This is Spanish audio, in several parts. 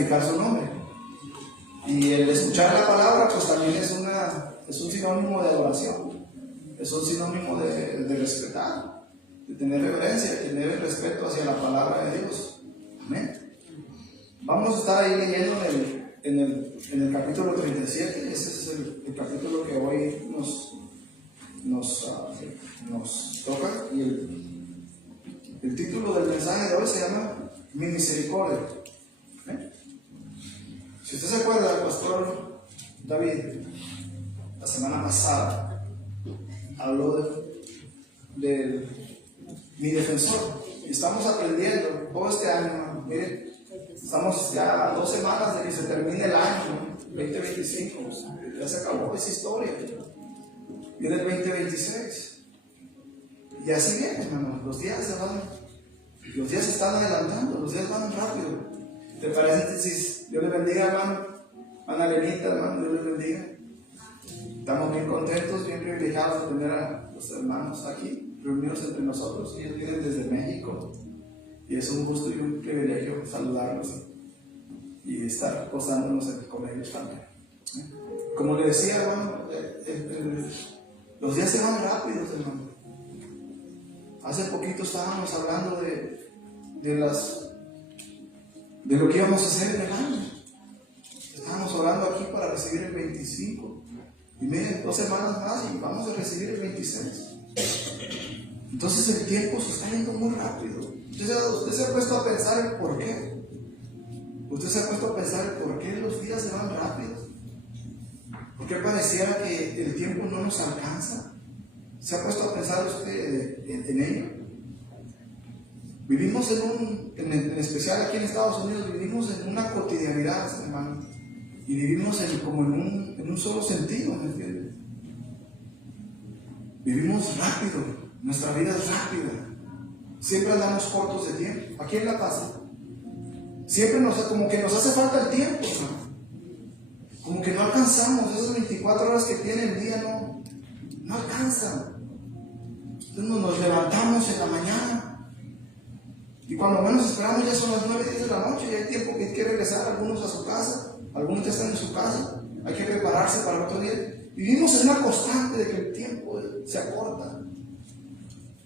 glorificar su nombre. Y el escuchar la palabra pues también es un sinónimo de adoración, es un sinónimo de respetar, de tener reverencia, de tener el respeto hacia la palabra de Dios. Amén. Vamos a estar ahí leyendo en el capítulo 37. Ese es el capítulo que hoy nos toca, y el título del mensaje de hoy se llama Mi misericordia. ¿Eh? Si usted se acuerda, el pastor David la semana pasada habló de mi defensor, y estamos aprendiendo todo este año. Miren, estamos ya a 2 semanas de que se termine el año 2025, ya se acabó esa historia. Viene el 2026. Y así viene, hermano. Los días se están adelantando, los días van rápido. Entre paréntesis, Dios le bendiga, hermano. Ana Lenita, hermano, Dios le bendiga. Estamos bien contentos, bien privilegiados de tener a los hermanos aquí, reunidos entre nosotros. Ellos vienen desde México. Y es un gusto y un privilegio saludarlos y estar posándonos con ellos también. Como le decía, hermano, los días se van rápidos, hermano. Hace poquito estábamos hablando de lo que íbamos a hacer en el año. Estábamos hablando aquí para recibir el 25. Y miren, 2 semanas más y vamos a recibir el 26. Entonces el tiempo se está yendo muy rápido. Usted se ha puesto a pensar el por qué. Usted se ha puesto a pensar el por qué los días se van rápido. ¿Por qué pareciera que el tiempo no nos alcanza? ¿Se ha puesto a pensar usted en ello? Vivimos en especial aquí en Estados Unidos, vivimos en una cotidianidad, hermano. Y vivimos como en un solo sentido, ¿me entiende? Vivimos rápido, nuestra vida es rápida. Siempre andamos cortos de tiempo. ¿A quién la pasa? Siempre como que nos hace falta el tiempo, hermano. Como que no alcanzamos esas 24 horas que tiene el día, no alcanzan. Entonces nos levantamos en la mañana y cuando menos esperamos ya son las 9, 10 de la noche, y hay tiempo que hay que regresar, algunos a su casa, algunos ya están en su casa, hay que prepararse para el otro día. Vivimos en una constante de que el tiempo se acorta.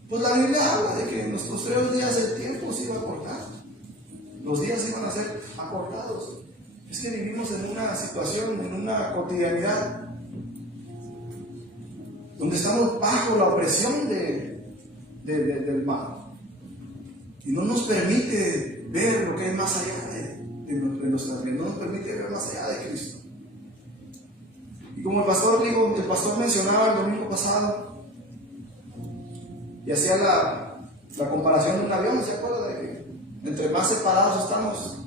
Pues la Biblia habla de que en los postreros días el tiempo se iba a acortar, los días iban a ser acortados. Es que vivimos en una situación, en una cotidianidad donde estamos bajo la opresión del mal, y no nos permite ver lo que es más allá de nuestras vidas, no nos permite ver más allá de Cristo. Y como el pastor mencionaba el domingo pasado, y hacía la comparación de un avión, ¿se acuerda? De que entre más separados estamos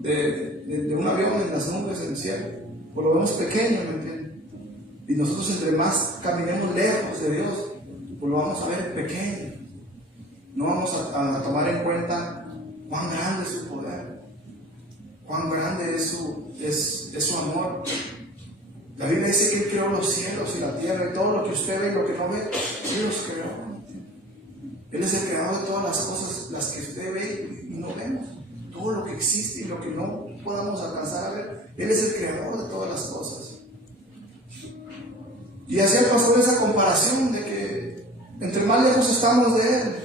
de un avión en las nubes, en el cielo, pues lo vemos pequeño, ¿me entiendes? Y nosotros entre más caminemos lejos de Dios, pues lo vamos a ver pequeño. No vamos a tomar en cuenta cuán grande es su poder, cuán grande es su amor. La Biblia dice que Él creó los cielos y la tierra, y todo lo que usted ve y lo que no ve, Él los creó. Él es el creador de todas las cosas, las que usted ve y no vemos. Todo lo que existe y lo que no podamos alcanzar a ver, Él es el creador de todas las cosas. Y así el pastor esa comparación de que entre más lejos estamos de Él,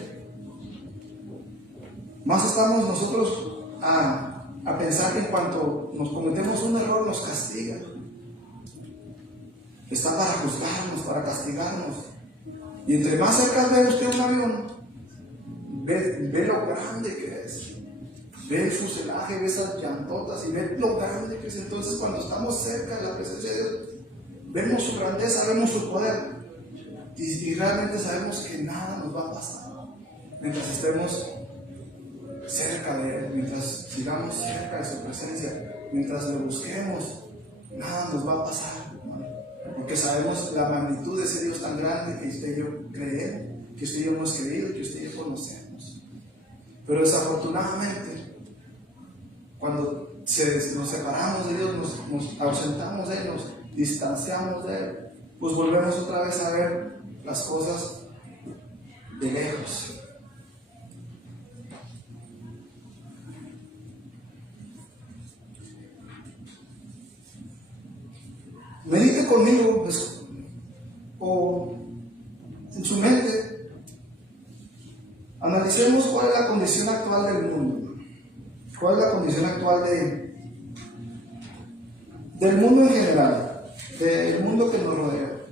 más estamos nosotros a pensar que en cuanto nos cometemos un error nos castiga. Está para juzgarnos, para castigarnos. Y entre más cerca ve usted un avión, ve lo grande que es. Ve el fuselaje, ve esas llantotas y ve lo grande que es. Entonces cuando estamos cerca de la presencia de Dios, vemos su grandeza, vemos su poder. Y realmente sabemos que nada nos va a pasar mientras estemos cerca de Él, mientras sigamos cerca de su presencia, mientras lo busquemos, nada nos va a pasar, hermano. Porque sabemos la magnitud de ese Dios tan grande que usted y yo creemos, que usted y yo hemos creído, que usted y yo conocemos. Pero desafortunadamente, cuando nos separamos de Dios, nos ausentamos de Él, nos distanciamos de Él, pues volvemos otra vez a ver las cosas de lejos. medite conmigo, pues, o en su mente, analicemos cuál es la condición actual del mundo. ¿Cuál es la condición actual del mundo en general? Del mundo que nos rodea.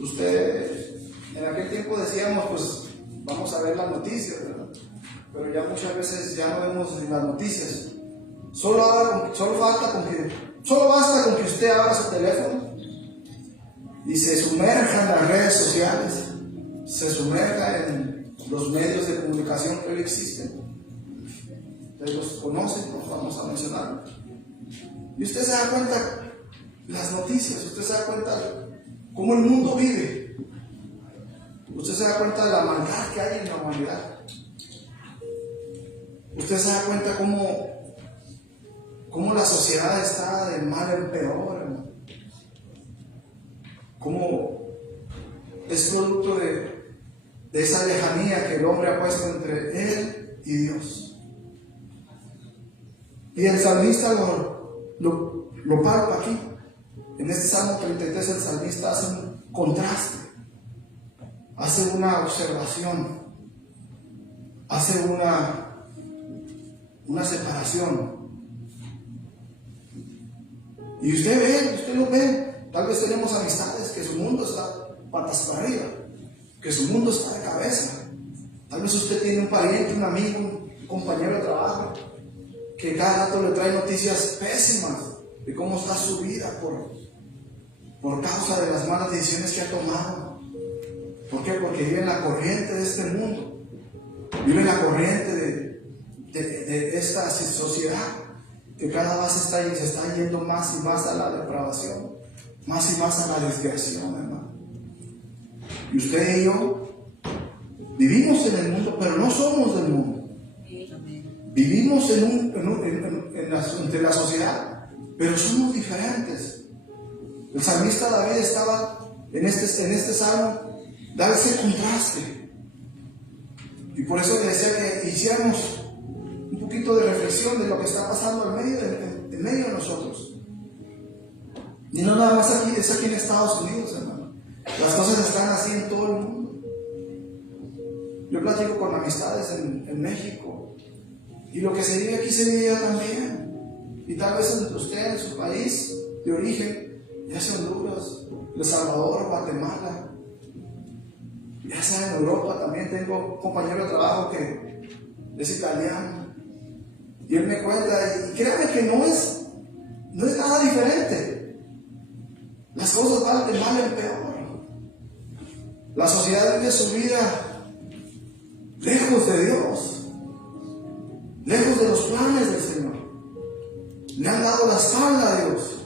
Usted, en aquel tiempo decíamos, pues, vamos a ver las noticias, ¿verdad? Pero ya muchas veces ya no vemos las noticias. Solo basta con que usted abra su teléfono y se sumerja en las redes sociales, se sumerja en los medios de comunicación que hoy existen. Ustedes los conocen, los vamos a mencionar. Y usted se da cuenta las noticias, usted se da cuenta cómo el mundo vive. Usted se da cuenta de la maldad que hay en la humanidad. Usted se da cuenta cómo la sociedad está de mal en peor, hermano. Cómo es producto de esa lejanía que el hombre ha puesto entre él y Dios. Y el salmista lo palpa aquí. En este Salmo 33 el salmista hace un contraste, hace una observación, hace una separación. Y usted lo ve. Tal vez tenemos amistades que su mundo está patas para arriba, que su mundo está de cabeza. Tal vez usted tiene un pariente, un amigo, un compañero de trabajo que cada rato le trae noticias pésimas de cómo está su vida por causa de las malas decisiones que ha tomado. ¿Por qué? Porque vive en la corriente de este mundo, vive en la corriente de esta sociedad que cada vez se está yendo más y más a la depravación, más y más a la desgraciación, hermano. Y usted y yo vivimos en el mundo, pero no somos del mundo. Vivimos entre la sociedad, pero somos diferentes. El salmista David estaba en este salmo, da ese contraste. Y por eso le decía que hiciéramos un poquito de reflexión de lo que está pasando en medio de nosotros. Y no nada más aquí, es aquí en Estados Unidos, hermano. Las cosas están así en todo el mundo. Yo platico con amistades en México, y lo que se vive aquí se vive también. Y tal vez usted en su país de origen, ya sea Honduras, El Salvador, Guatemala, ya sea en Europa, también tengo un compañero de trabajo que es italiano. Y él me cuenta, y créame que no es nada diferente. Las cosas van de mal en peor. La sociedad vive su vida lejos de Dios, lejos de los planes del Señor. Le han dado la espalda a Dios.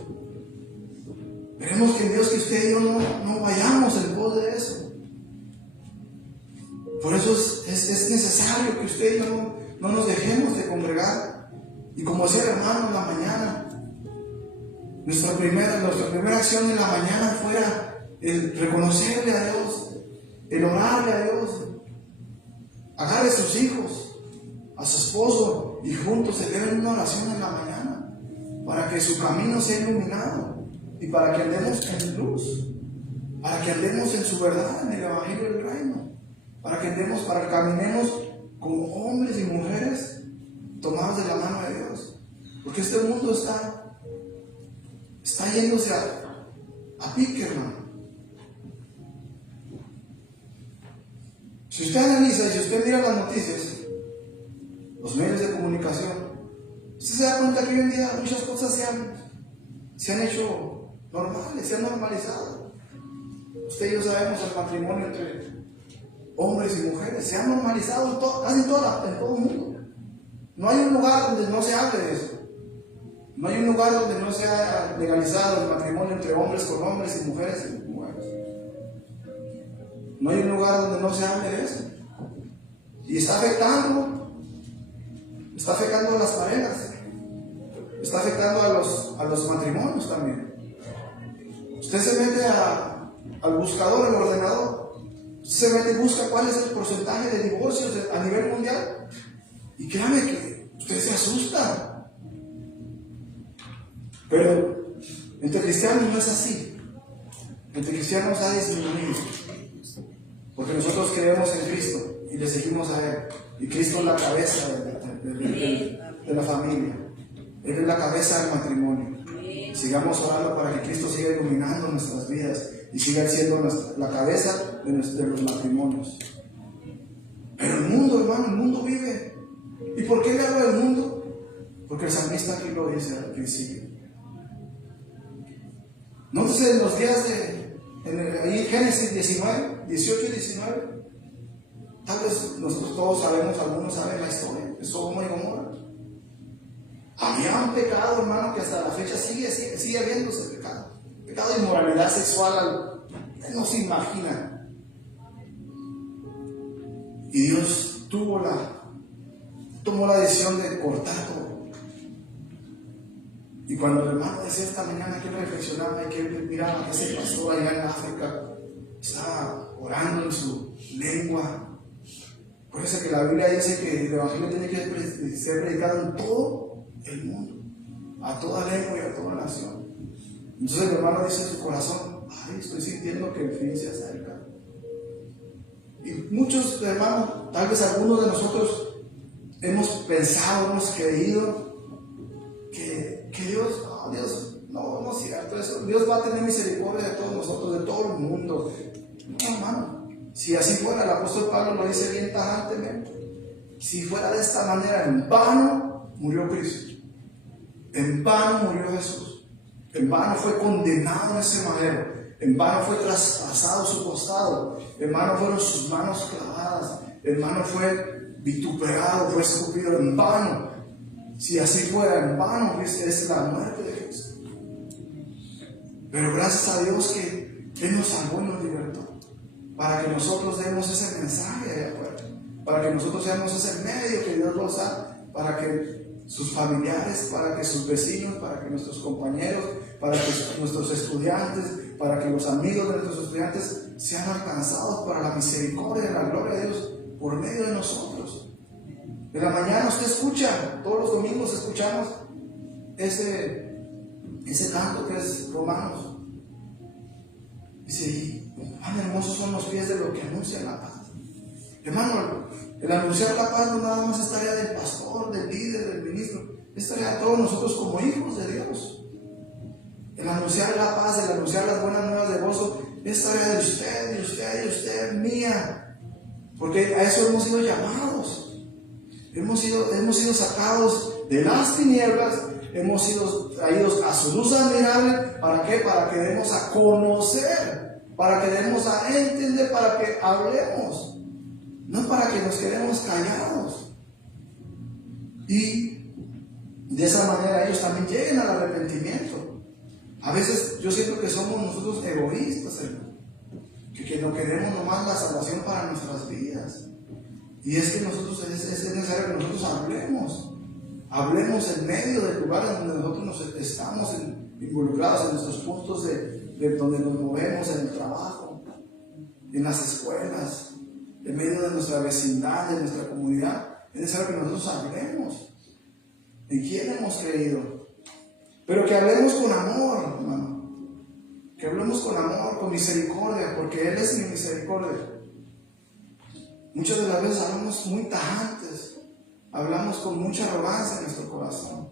Veremos que Dios, que usted y yo no vayamos en pos de eso. Por eso es necesario que usted y yo no nos dejemos de congregar. Y como decía el hermano en la mañana, nuestra primera acción en la mañana fuera el reconocerle a Dios, el orarle a Dios. Agarre a sus hijos, a su esposo, y juntos se eleven una oración en la mañana para que su camino sea iluminado y para que andemos en luz, para que andemos en su verdad, en el Evangelio del Reino, para que caminemos como hombres y mujeres tomados de la mano de Dios. Porque este mundo está yéndose a pique, hermano. Si usted analiza y si usted mira las noticias, los medios de comunicación, usted se da cuenta que hoy en día muchas cosas se han hecho normales, se han normalizado. Usted y yo sabemos el matrimonio entre hombres y mujeres, se ha normalizado casi en todo el mundo. No hay un lugar donde no se hable de eso. No hay un lugar donde no se haya legalizado el matrimonio entre hombres con hombres y mujeres con mujeres. No hay un lugar donde no se hable de eso. Y está afectando a las parejas, está afectando a los matrimonios también. Usted se mete al buscador, al ordenador, se mete y busca cuál es el porcentaje de divorcios a nivel mundial, y créame que usted se asusta. Pero Entre cristianos no es así. Entre cristianos ha disminuido. Porque nosotros creemos en Cristo y le seguimos a Él. Y Cristo es la cabeza de la familia. Él es la cabeza del matrimonio. Sigamos orando para que Cristo siga iluminando nuestras vidas y siga siendo la cabeza de los matrimonios. Pero el mundo, hermano, el mundo vive. ¿Y por qué le hablo del mundo? Porque el salmista aquí lo dice al principio. Nótese en los días ahí Génesis 19, 18 y 19. Tal vez nosotros todos sabemos, algunos saben la historia de Sodoma y Gomorra. Había un pecado, hermano, que hasta la fecha sigue habiéndose pecado. Pecado de inmoralidad sexual, no se imagina. Y Dios tomó la decisión de cortar todo. Y cuando el hermano decía esta mañana que él reflexionaba y que él miraba que ese pastor allá en África estaba orando en su lengua. Por eso que la Biblia dice que el Evangelio tiene que ser predicado en todo el mundo, a toda lengua y a toda nación. Entonces el hermano dice en su corazón: ay, estoy sintiendo que el fin se acerca. Y muchos hermanos, tal vez algunos de nosotros, hemos pensado, hemos creído que Dios, no es cierto eso. Dios va a tener misericordia de todos nosotros, de todo el mundo. No, hermano, si así fuera, el apóstol Pablo lo dice bien tajantemente. Si fuera de esta manera, en vano murió Cristo, en vano murió Jesús, en vano fue condenado en ese madero, en vano fue traspasado su costado, en vano fueron sus manos clavadas, en vano fue vituperado, fue escupido, en vano. Si así fuera, en vano es la muerte de Cristo. Pero gracias a Dios que Él nos salvó y nos libertó, para que nosotros demos ese mensaje de afuera, para que nosotros seamos ese medio que Dios nos da, para que sus familiares, para que sus vecinos, para que nuestros compañeros, para que nuestros estudiantes, para que los amigos de nuestros estudiantes sean alcanzados para la misericordia y la gloria de Dios por medio de nosotros. En la mañana usted escucha, todos los domingos escuchamos ese canto que es Romanos. Dice: cuán hermosos son los pies de los que anuncian la paz. Hermano, el anunciar la paz no nada más es tarea del pastor, del líder, del ministro, es tarea de todos nosotros como hijos de Dios. El anunciar la paz, el anunciar las buenas nuevas de gozo, es tarea de usted, de usted, de usted, mía. Porque a eso hemos sido llamados. Hemos sido sacados de las tinieblas, hemos sido traídos a su luz admirable. ¿Para qué? Para que demos a conocer, para que demos a entender, para que hablemos, no para que nos quedemos callados. Y de esa manera ellos también lleguen al arrepentimiento. A veces yo siento que somos nosotros egoístas, hermano, que no queremos nomás la salvación para nuestras vidas. Y es que nosotros es necesario que nosotros hablemos en medio del lugar en donde nosotros estamos involucrados, en nuestros puntos de donde nos movemos, en el trabajo, en las escuelas, en medio de nuestra vecindad, de nuestra comunidad. Es necesario que nosotros hablemos en quién hemos creído, pero que hablemos con amor, hermano, que hablemos con amor, con misericordia, porque Él es mi misericordia. Muchas de las veces hablamos muy tajantes, hablamos con mucha arrogancia en nuestro corazón,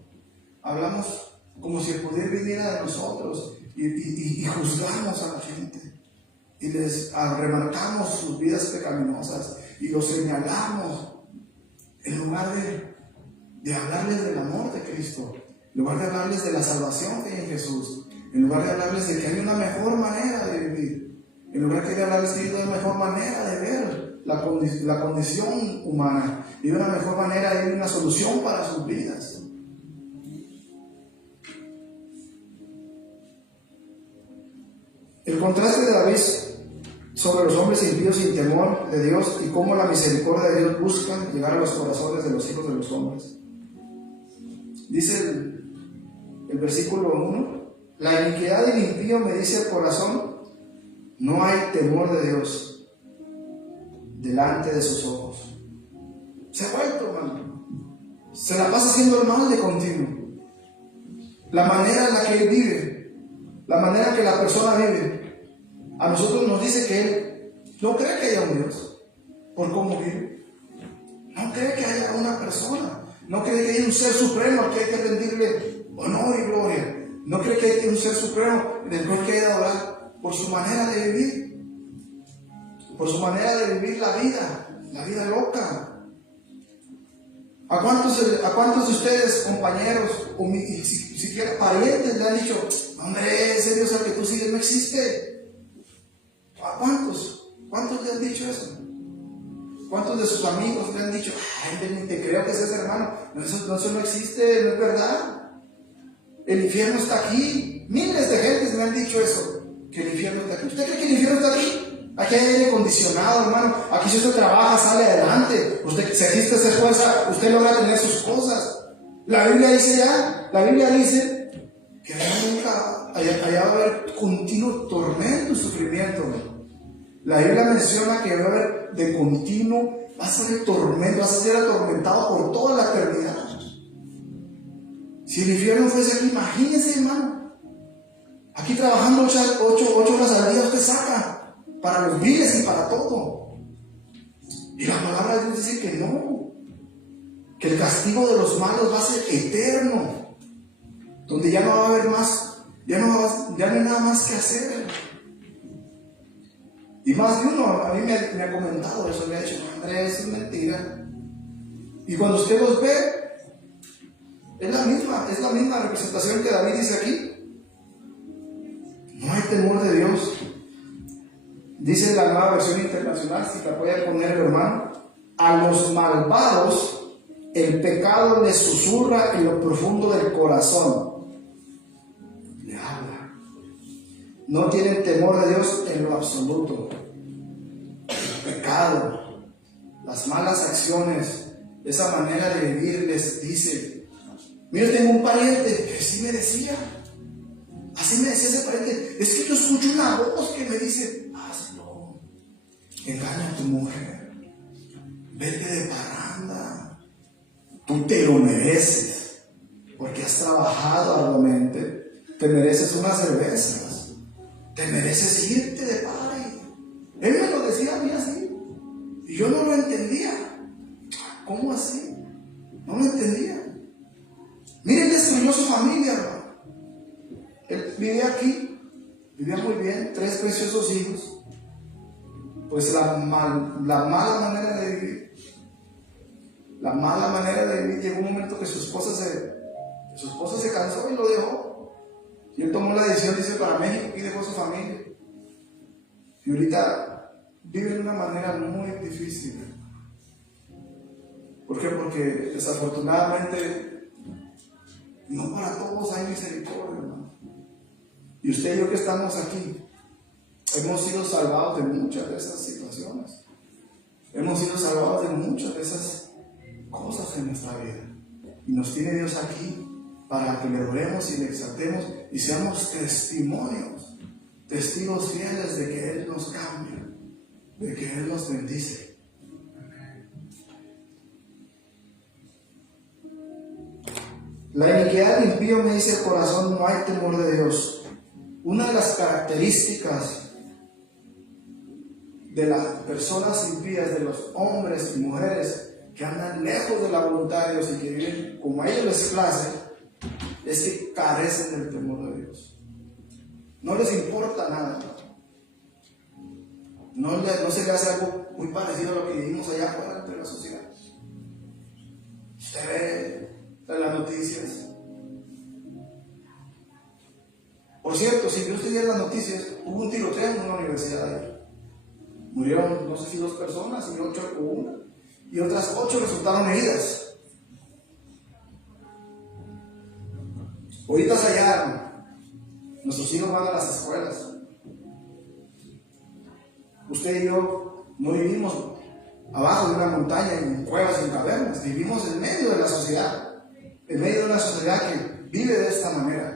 hablamos como si el poder viniera de nosotros y juzgamos a la gente y les remarcamos sus vidas pecaminosas y los señalamos en lugar de hablarles del amor de Cristo, en lugar de hablarles de la salvación que hay en Jesús, en lugar de hablarles de que hay una mejor manera de vivir, en lugar de hablarles de una mejor manera de ver la condición humana y de una mejor manera de una solución para sus vidas. El contraste de David sobre los hombres impíos sin temor de Dios y cómo la misericordia de Dios busca llegar a los corazones de los hijos de los hombres. Dice el versículo 1: la iniquidad del impío me dice el corazón, no hay temor de Dios delante de sus ojos. Se ha vuelto, hermano. Se la pasa haciendo el mal de continuo. La manera en la que él vive la manera que la persona vive, a nosotros nos dice que él no cree que haya un Dios por cómo vive. No cree que haya una persona. No cree que haya un ser supremo al que hay que rendirle honor y gloria. No cree que haya un ser supremo del cual hay que adorar por su manera de vivir. Por su manera de vivir la vida loca. ¿A cuántos de ustedes, compañeros, o siquiera parientes, le han dicho, hombre, ese Dios al que tú sigues no existe? ¿A cuántos? ¿Cuántos le han dicho eso? ¿Cuántos de sus amigos le han dicho, ay, ni te creo que seas hermano? Eso no existe, no es verdad. El infierno está aquí. Miles de gentes me han dicho eso, que el infierno está aquí. ¿Usted cree que el infierno está aquí? Aquí hay aire acondicionado, hermano. Aquí si usted trabaja, sale adelante. Usted, si aquí usted se esfuerza, usted logra tener sus cosas. La Biblia dice que allá va a haber continuo tormento y sufrimiento. La Biblia menciona que va a haber de continuo, vas a ser tormento, vas a ser atormentado por toda la eternidad. Si el infierno fuese aquí, imagínense, hermano. Aquí trabajando 8 horas al día usted saca para los biles y para todo. Y la palabra de Dios dice que no, que el castigo de los malos va a ser eterno, donde ya no va a haber más, ya no hay nada más que hacer. Y más de uno a mí me ha comentado eso, me ha dicho, Andrés, es mentira. Y cuando usted los ve, es la misma representación que David dice aquí. No hay temor de Dios. Dice la Nueva Versión Internacional, si la puede poner el hermano, a los malvados el pecado les susurra en lo profundo del corazón. Le habla. No tienen temor de Dios en lo absoluto. El pecado, las malas acciones, esa manera de vivir les dice, mira, tengo un pariente que sí me decía, así me decía ese pariente, es que yo escucho una voz que me dice, hazlo, engaña a tu mujer, vete de parranda, tú te lo mereces, porque has trabajado arduamente, te mereces unas cervezas, te mereces irte de party. Él me lo decía a mí así, y yo no lo entendía. ¿Cómo así? No lo entendía. Miren, destruyó su familia, hermano. Él vivía aquí, vivía muy bien, 3 preciosos hijos. Pues la mala manera de vivir, llegó un momento que su esposa se cansó y lo dejó. Y él tomó la decisión de irse para México y dejó su familia. Y ahorita vive de una manera muy difícil. ¿Por qué? Porque desafortunadamente no para todos hay misericordia, hermano. Y usted y yo que estamos aquí hemos sido salvados de muchas de esas situaciones. Hemos sido salvados de muchas de esas cosas en nuestra vida. Y nos tiene Dios aquí para que le adoremos y le exaltemos y seamos testigos fieles de que Él nos cambia, de que Él nos bendice. La iniquidad del impío, me dice el corazón, no hay temor de Dios. Una de las características de las personas impías, de los hombres y mujeres que andan lejos de la voluntad de Dios y que viven como a ellos les place, es que carecen del temor de Dios. No les importa nada. No se le hace algo muy parecido a lo que vivimos allá afuera entre la sociedad. Usted ve en las noticias. Por cierto, si usted ve las noticias, hubo un tiroteo en una universidad ayer. Murieron, no sé si 2 personas y 8 o 1, y otras 8 resultaron heridas. Ahorita se hallaron. Nuestros hijos van a las escuelas. Usted y yo no vivimos abajo de una montaña, en cuevas, en cavernas. Vivimos en medio de la sociedad. En medio de una sociedad que vive de esta manera.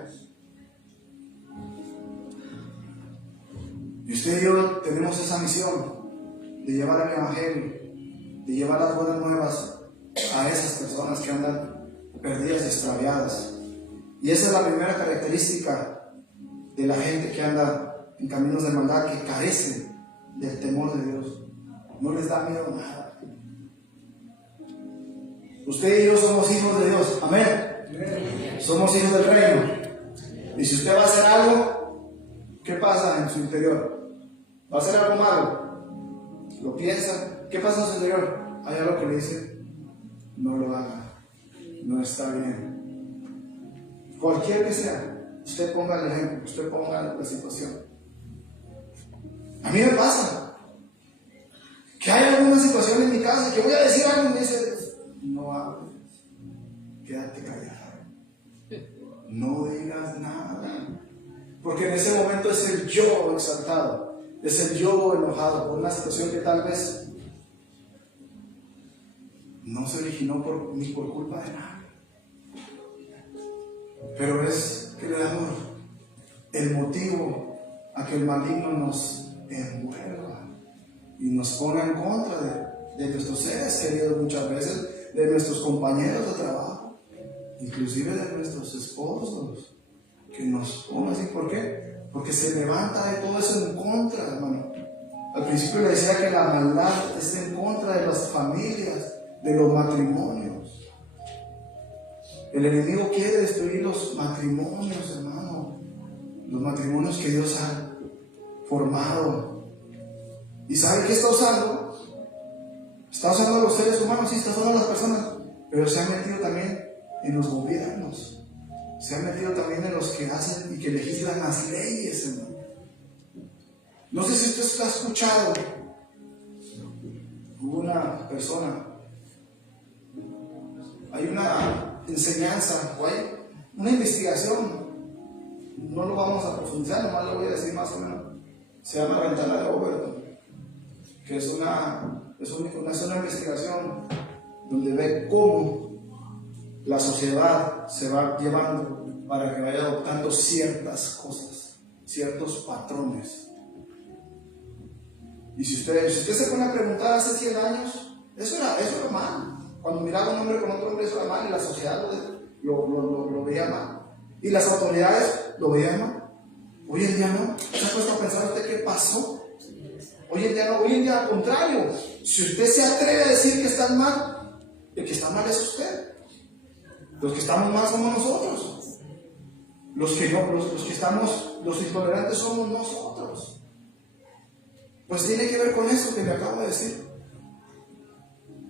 Y usted y yo tenemos esa misión de llevar el evangelio, de llevar las buenas nuevas a esas personas que andan perdidas y extraviadas. Y esa es la primera característica de la gente que anda en caminos de maldad, que carecen del temor de Dios. No les da miedo nada. Usted y yo somos hijos de Dios. Amén. Somos hijos del reino. Y si usted va a hacer algo, ¿qué pasa en su interior? ¿Va a hacer algo malo? ¿Lo piensa? ¿Qué pasa en su interior? Hay algo que le dice: no lo haga, no está bien. Cualquier que sea, usted ponga el ejemplo, usted ponga la situación. A mí me pasa que hay alguna situación en mi casa que voy a decir algo y me dice: no hables, quédate callado, no digas nada. Porque en ese momento es el yo exaltado, es el yo enojado por una situación que tal vez no se originó ni por culpa de nadie. Pero es, creador, el motivo a que el maligno nos envuelva y nos ponga en contra de nuestros seres queridos, muchas veces de nuestros compañeros de trabajo, inclusive de nuestros esposos, que nos pongan así. ¿Por qué? Porque se levanta de todo eso en contra, hermano. Al principio le decía que la maldad es en contra de las familias, de los matrimonios. El enemigo quiere destruir los matrimonios, hermano, los matrimonios que Dios ha formado. ¿Y sabe qué está usando? Está usando a los seres humanos, sí, está usando a las personas, pero se ha metido también en los gobiernos, se ha metido también en los que hacen y que legislan las leyes, hermano. No sé si usted ha escuchado, hubo una persona, hay una enseñanza o hay una investigación, no lo vamos a profundizar, nomás lo voy a decir más o menos. Se llama la ventana de Overton, que es una investigación donde ve cómo la sociedad se va llevando para que vaya adoptando ciertas cosas, ciertos patrones. Y si usted se pone a preguntar hace 100 años, eso era mal. Cuando miraba un hombre con otro hombre, eso era mal, y la sociedad lo veía mal, y las autoridades lo veían mal. Hoy en día no. ¿Se ha puesto a pensar usted qué pasó? Hoy en día no, hoy en día al contrario. Si usted se atreve a decir que están mal, el que está mal es usted. Los que estamos mal somos nosotros. Los que estamos, los intolerantes somos nosotros. Pues tiene que ver con eso que le acabo de decir.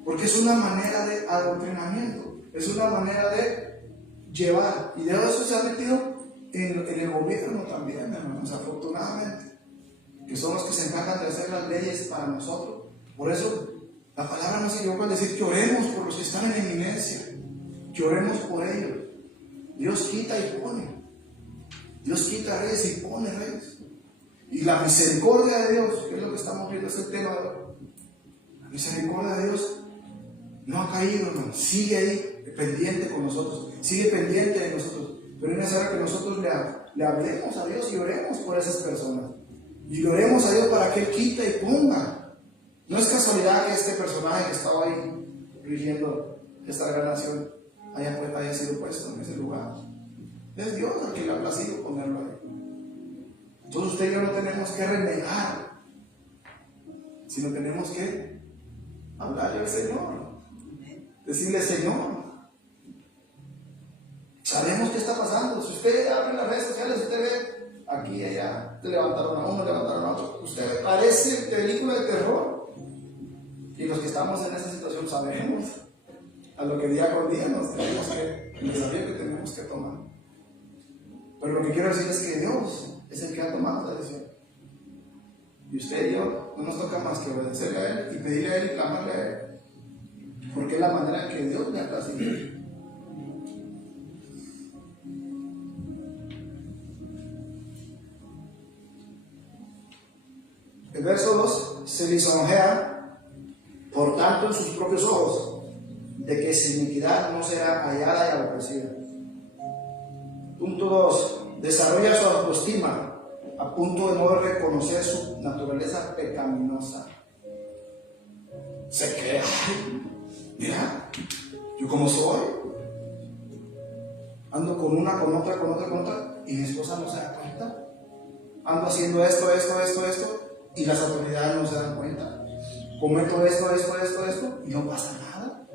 Porque es una manera de adoctrinamiento, es una manera de llevar. Y de eso se ha metido en el gobierno también, hermanos, afortunadamente, que son los que se encargan de hacer las leyes para nosotros. Por eso la palabra nos equivoca al decir que oremos por los que están en eminencia, que oremos por ellos. Dios quita y pone. Dios quita reyes y pone reyes. Y la misericordia de Dios, que es lo que estamos viendo, es el tema de hoy. La misericordia de Dios no ha caído, hermano. Sigue ahí pendiente con nosotros, sigue pendiente de nosotros. Pero es necesario que nosotros le hablemos a Dios y oremos por esas personas. Y oremos a Dios para que Él quita y ponga. No es casualidad que este personaje que estaba ahí rigiendo esta gran nación haya sido puesto en ese lugar. Es Dios el que le ha placido ponerlo ahí. Entonces usted y yo no tenemos que renegar, sino tenemos que hablarle al Señor. Decirle: Señor, sabemos qué está pasando. Si usted abre las redes sociales, usted ve aquí y allá, levantaron a uno, levantaron a otro. Usted parece película de terror. Y los que estamos en esa situación sabemos a lo que día con día nos tenemos el desafío que tenemos que tomar. Pero lo que quiero decir es que Dios es el que ha tomado la decisión. Y usted y yo no nos toca más que obedecerle a Él y pedirle a Él y clamarle a Él. Porque es la manera en que Dios le ha placido. El verso 2: se lisonjea, por tanto, en sus propios ojos, de que su iniquidad no será hallada y aborrecida. Punto 2: desarrolla su autoestima, a punto de no reconocer su naturaleza pecaminosa. Se cree: mira, yo como soy, ando con una, con otra, y mi esposa no se da cuenta. ando haciendo esto, y las autoridades no se dan cuenta. Cometo esto, y no pasa nada.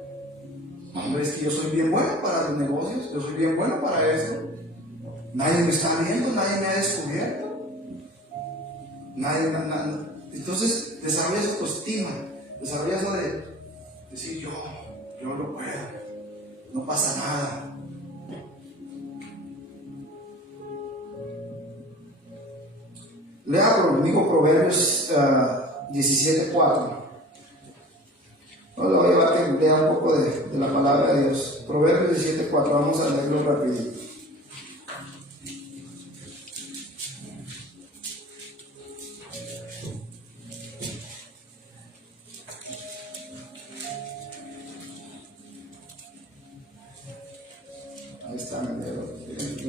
Hombre, es que yo soy bien bueno para los negocios, yo soy bien bueno para esto. Nadie me está viendo, nadie me ha descubierto. Nadie. Entonces, desarrollas autoestima, desarrollas lo de decir yo lo puedo, no pasa nada. Lea conmigo Proverbios 17:4. No lo voy a llevar que lea un poco de la palabra de Dios. Proverbios 17:4, vamos a leerlo rapidito. Ahí está, mi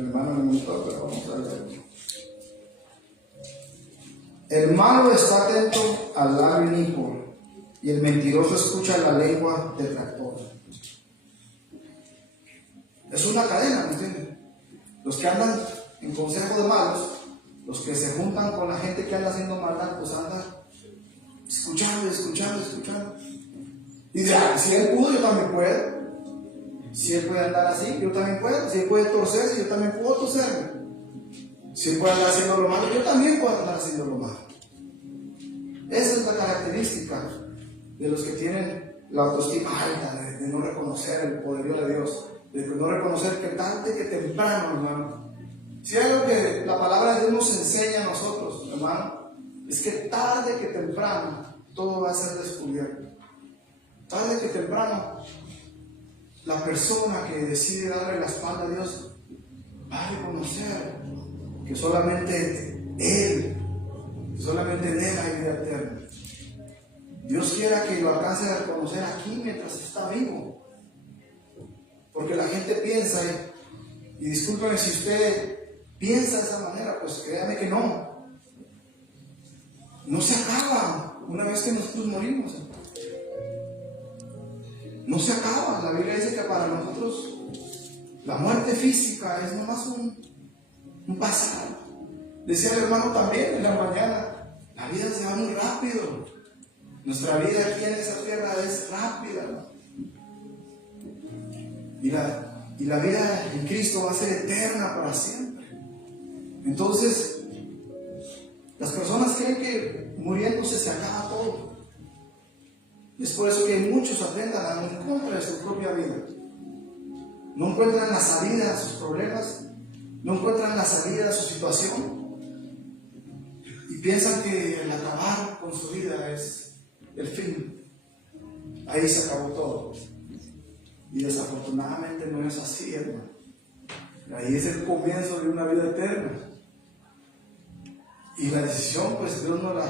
hermano me gustó, pero vamos a leerlo. El malo está atento al labio inicuo, y el mentiroso escucha la lengua detractora. Es una cadena, ¿me entienden? Los que andan en consejo de malos, los que se juntan con la gente que anda haciendo maldad, pues andan escuchando. Y dirán, si él pudo, yo también puedo. Si él puede andar así, yo también puedo. Si él puede torcerse, yo también puedo torcerme. Si él puede andar haciendo lo malo, yo también puedo andar haciendo lo malo. Esa es la característica de los que tienen la autoestima alta, de no reconocer el poderío de Dios, de no reconocer que tarde que temprano, hermano. Si hay algo que la palabra de Dios nos enseña a nosotros, hermano, es que tarde que temprano todo va a ser descubierto. Tarde que temprano la persona que decide darle la espalda a Dios va a reconocer que solamente en Él hay vida eterna. Dios quiera que lo alcance a reconocer aquí mientras está vivo. Porque la gente piensa, y discúlpeme si usted piensa de esa manera, pues créame que no se acaba una vez que nosotros morimos. No se acaba. La Biblia dice que para nosotros la muerte física es nomás un pasar. Decía el hermano también en la mañana, la vida se va muy rápido. Nuestra vida aquí en esa tierra es rápida, ¿no? Y la vida en Cristo va a ser eterna para siempre. Entonces, las personas creen que muriéndose se acaba todo. Y es por eso que muchos atentan a en contra de su propia vida. No encuentran la salida a sus problemas, no encuentran la salida a su situación. Y piensan que el acabar con su vida es el fin. Ahí se acabó todo. Y desafortunadamente no es así, hermano. Ahí es el comienzo de una vida eterna. Y la decisión, pues Dios nos la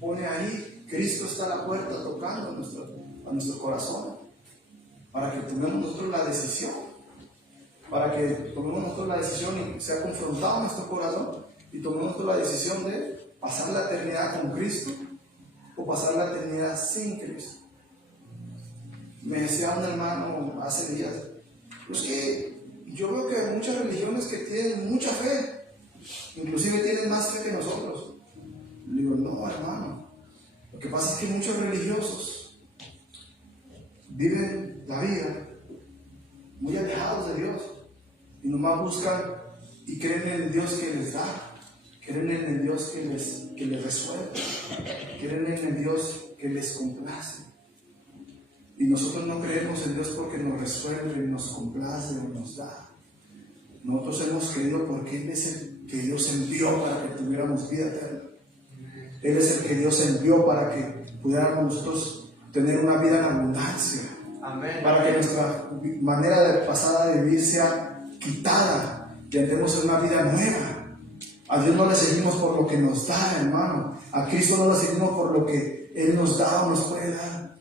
pone ahí. Cristo está a la puerta tocando a nuestro corazón. Para que tomemos nosotros la decisión. Para que tomemos nosotros la decisión y sea confrontado nuestro corazón. Y tomemos nosotros la decisión de pasar la eternidad con Cristo o pasar la eternidad sin Cristo. Me decía un hermano hace días, pues que yo veo que hay muchas religiones que tienen mucha fe, inclusive tienen más fe que nosotros. Le digo, no, hermano, lo que pasa es que muchos religiosos viven la vida muy alejados de Dios y nomás buscan y creen en el Dios que les da. Creen en el Dios que les resuelve. Creen en el Dios que les complace. Y nosotros no creemos en Dios porque nos resuelve, nos complace, nos da. Nosotros hemos creído porque Él es el que Dios envió para que tuviéramos vida eterna. Él es el que Dios envió para que pudiéramos nosotros tener una vida en abundancia. Amén. Para que nuestra manera de pasada de vivir sea quitada, que andemos en una vida nueva. A Dios no le seguimos por lo que nos da, hermano. A Cristo no le seguimos por lo que Él nos da o nos puede dar.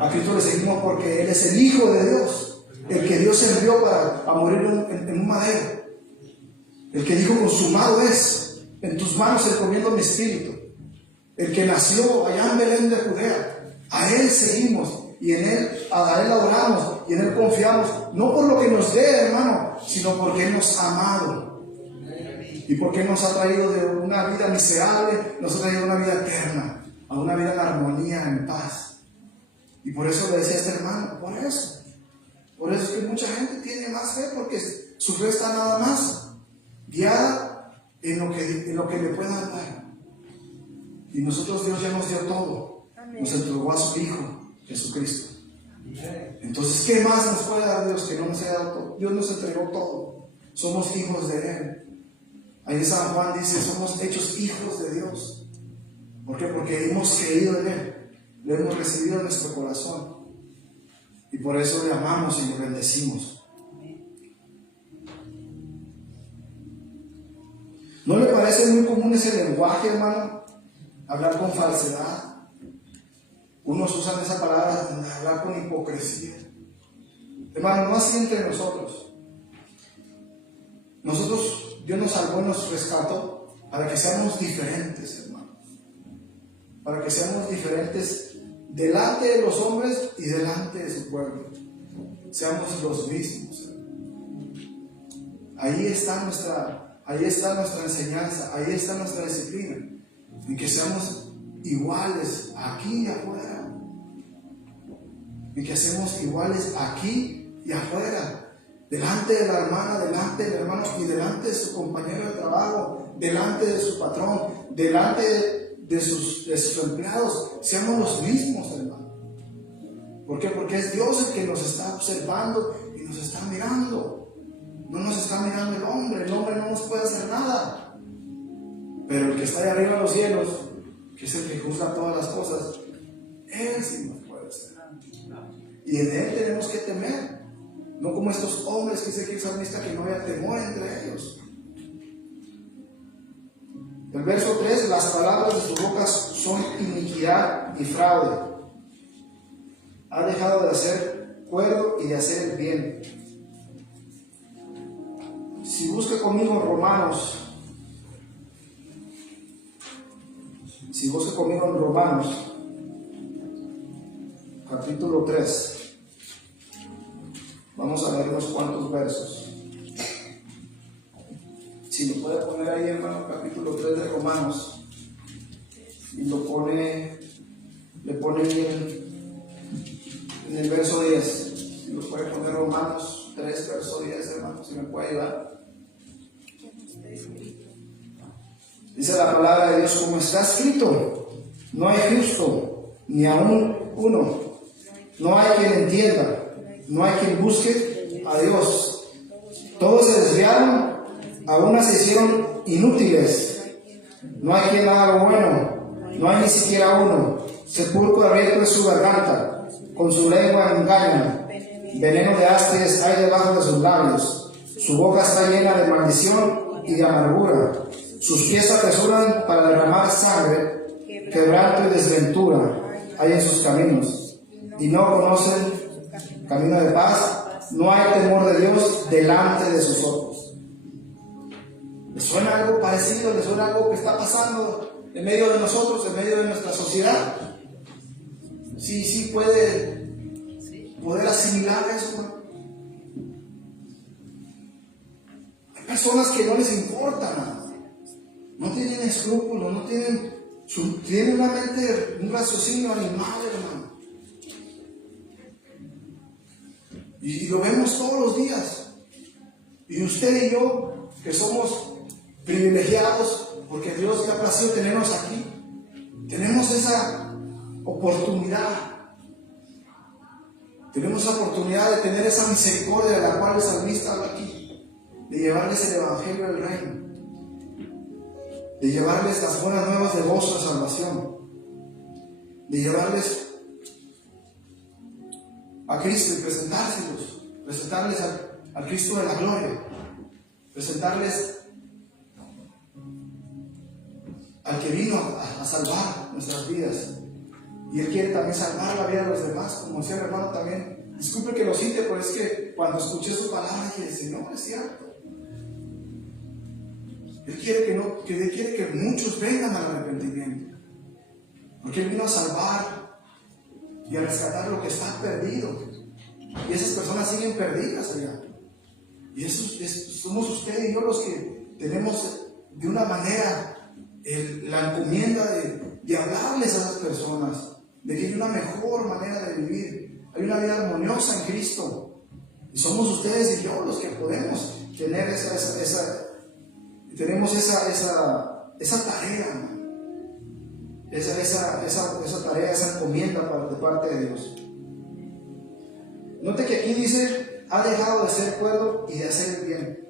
A Cristo le seguimos porque Él es el Hijo de Dios, el que Dios envió a morir en un madero, el que dijo consumado es, en tus manos encomiendo mi espíritu, el que nació allá en Belén de Judea. A Él seguimos y a Él adoramos y en Él confiamos, no por lo que nos dé, hermano, sino porque Él nos ha amado. ¿Y por qué nos ha traído de una vida miserable? Nos ha traído a una vida eterna, a una vida en armonía, en paz. Y por eso le decía a este hermano, por eso es que mucha gente tiene más fe, porque su fe está nada más guiada en lo que le puedan dar. Y nosotros, Dios ya nos dio todo. Amén. Nos entregó a su Hijo, Jesucristo. Entonces, ¿qué más nos puede dar Dios que no nos haya dado todo? Dios nos entregó todo. Somos hijos de Él. Ahí en San Juan dice, somos hechos hijos de Dios. ¿Por qué? Porque hemos creído en Él. Lo hemos recibido en nuestro corazón. Y por eso le amamos y le bendecimos. ¿No le parece muy común ese lenguaje, hermano? Hablar con falsedad. Unos usan esa palabra, hablar con hipocresía. Hermano, no así entre nosotros. Dios nos salvó y nos rescató para que seamos diferentes, hermano. Para que seamos diferentes delante de los hombres y delante de su pueblo. Seamos los mismos. Ahí está nuestra enseñanza, ahí está nuestra disciplina. Y que seamos iguales aquí y afuera. Y que seamos iguales aquí y afuera. Delante de la hermana, delante del hermano y delante de su compañero de trabajo, delante de su patrón, delante de sus empleados. Seamos los mismos, hermano. ¿Por qué? Porque es Dios el que nos está observando y nos está mirando. No nos está mirando el hombre no nos puede hacer nada. Pero el que está ahí arriba en los cielos, que es el que juzga todas las cosas, Él sí nos puede hacer. Y en Él tenemos que temer. No como estos hombres que dice que el salmista, que no haya temor entre ellos. El verso 3, las palabras de sus bocas son iniquidad y fraude. Ha dejado de hacer cuerdo y de hacer el bien. Si busca conmigo Romanos, en Romanos, capítulo 3. Vamos a leer unos cuantos versos. Si lo puede poner ahí, hermano, capítulo 3 de Romanos. Y le pone en el verso 10. Si lo puede poner Romanos 3, verso 10, hermano, si me puede ayudar. Dice la palabra de Dios, como está escrito, no hay justo, ni aún uno. No hay quien entienda. No hay quien busque a Dios. Todos se desviaron, a unas se hicieron inútiles. No hay quien haga lo bueno, no hay ni siquiera uno. Sepulcro abierto es su garganta, con su lengua engañan. Veneno de áspides hay debajo de sus labios. Su boca está llena de maldición y de amargura. Sus pies apresuran para derramar sangre. Quebranto y desventura hay en sus caminos. Y no conocen camino de paz, no hay temor de Dios delante de sus ojos. ¿Le suena algo parecido? ¿Le suena algo que está pasando en medio de nosotros, en medio de nuestra sociedad? Sí puede poder asimilar eso, ¿no? Hay personas que no les importa nada, no tienen escrúpulos, no tienen una mente, un raciocinio animal, hermano. Y lo vemos todos los días. Y usted y yo, que somos privilegiados, porque Dios le ha placido tenernos aquí, tenemos esa oportunidad. Tenemos la oportunidad de tener esa misericordia de la cual el salmista habla aquí, de llevarles el evangelio del reino, de llevarles las buenas nuevas de gozo de salvación, de llevarles a Cristo y presentarles al Cristo de la gloria, presentarles al que vino a salvar nuestras vidas. Y Él quiere también salvar la vida de los demás, como decía el hermano también. Disculpe que lo cite, pero es que cuando escuché su palabra dije, Señor, es cierto. Él quiere que muchos vengan al arrepentimiento, porque Él vino a salvar y a rescatar lo que está perdido. Y esas personas siguen perdidas allá. Y somos usted y yo los que tenemos de una manera la encomienda de hablarles a esas personas, de que hay una mejor manera de vivir, hay una vida armoniosa en Cristo. Y somos ustedes y yo los que podemos tener tenemos esa tarea, esa tarea, esa encomienda de parte de Dios. Note que aquí dice, ha dejado de ser cuerdo y de hacer el bien.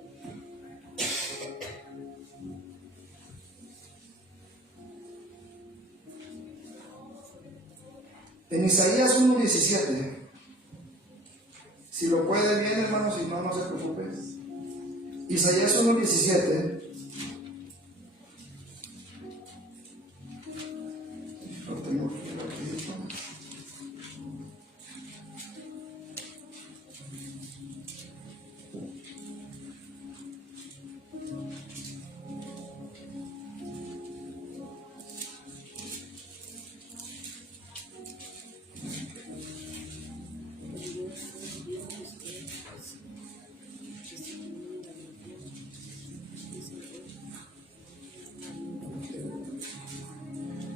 En Isaías 1:17, si lo puede bien, hermano, si no, no se preocupe. Isaías 1:17. Lo tengo que ver aquí.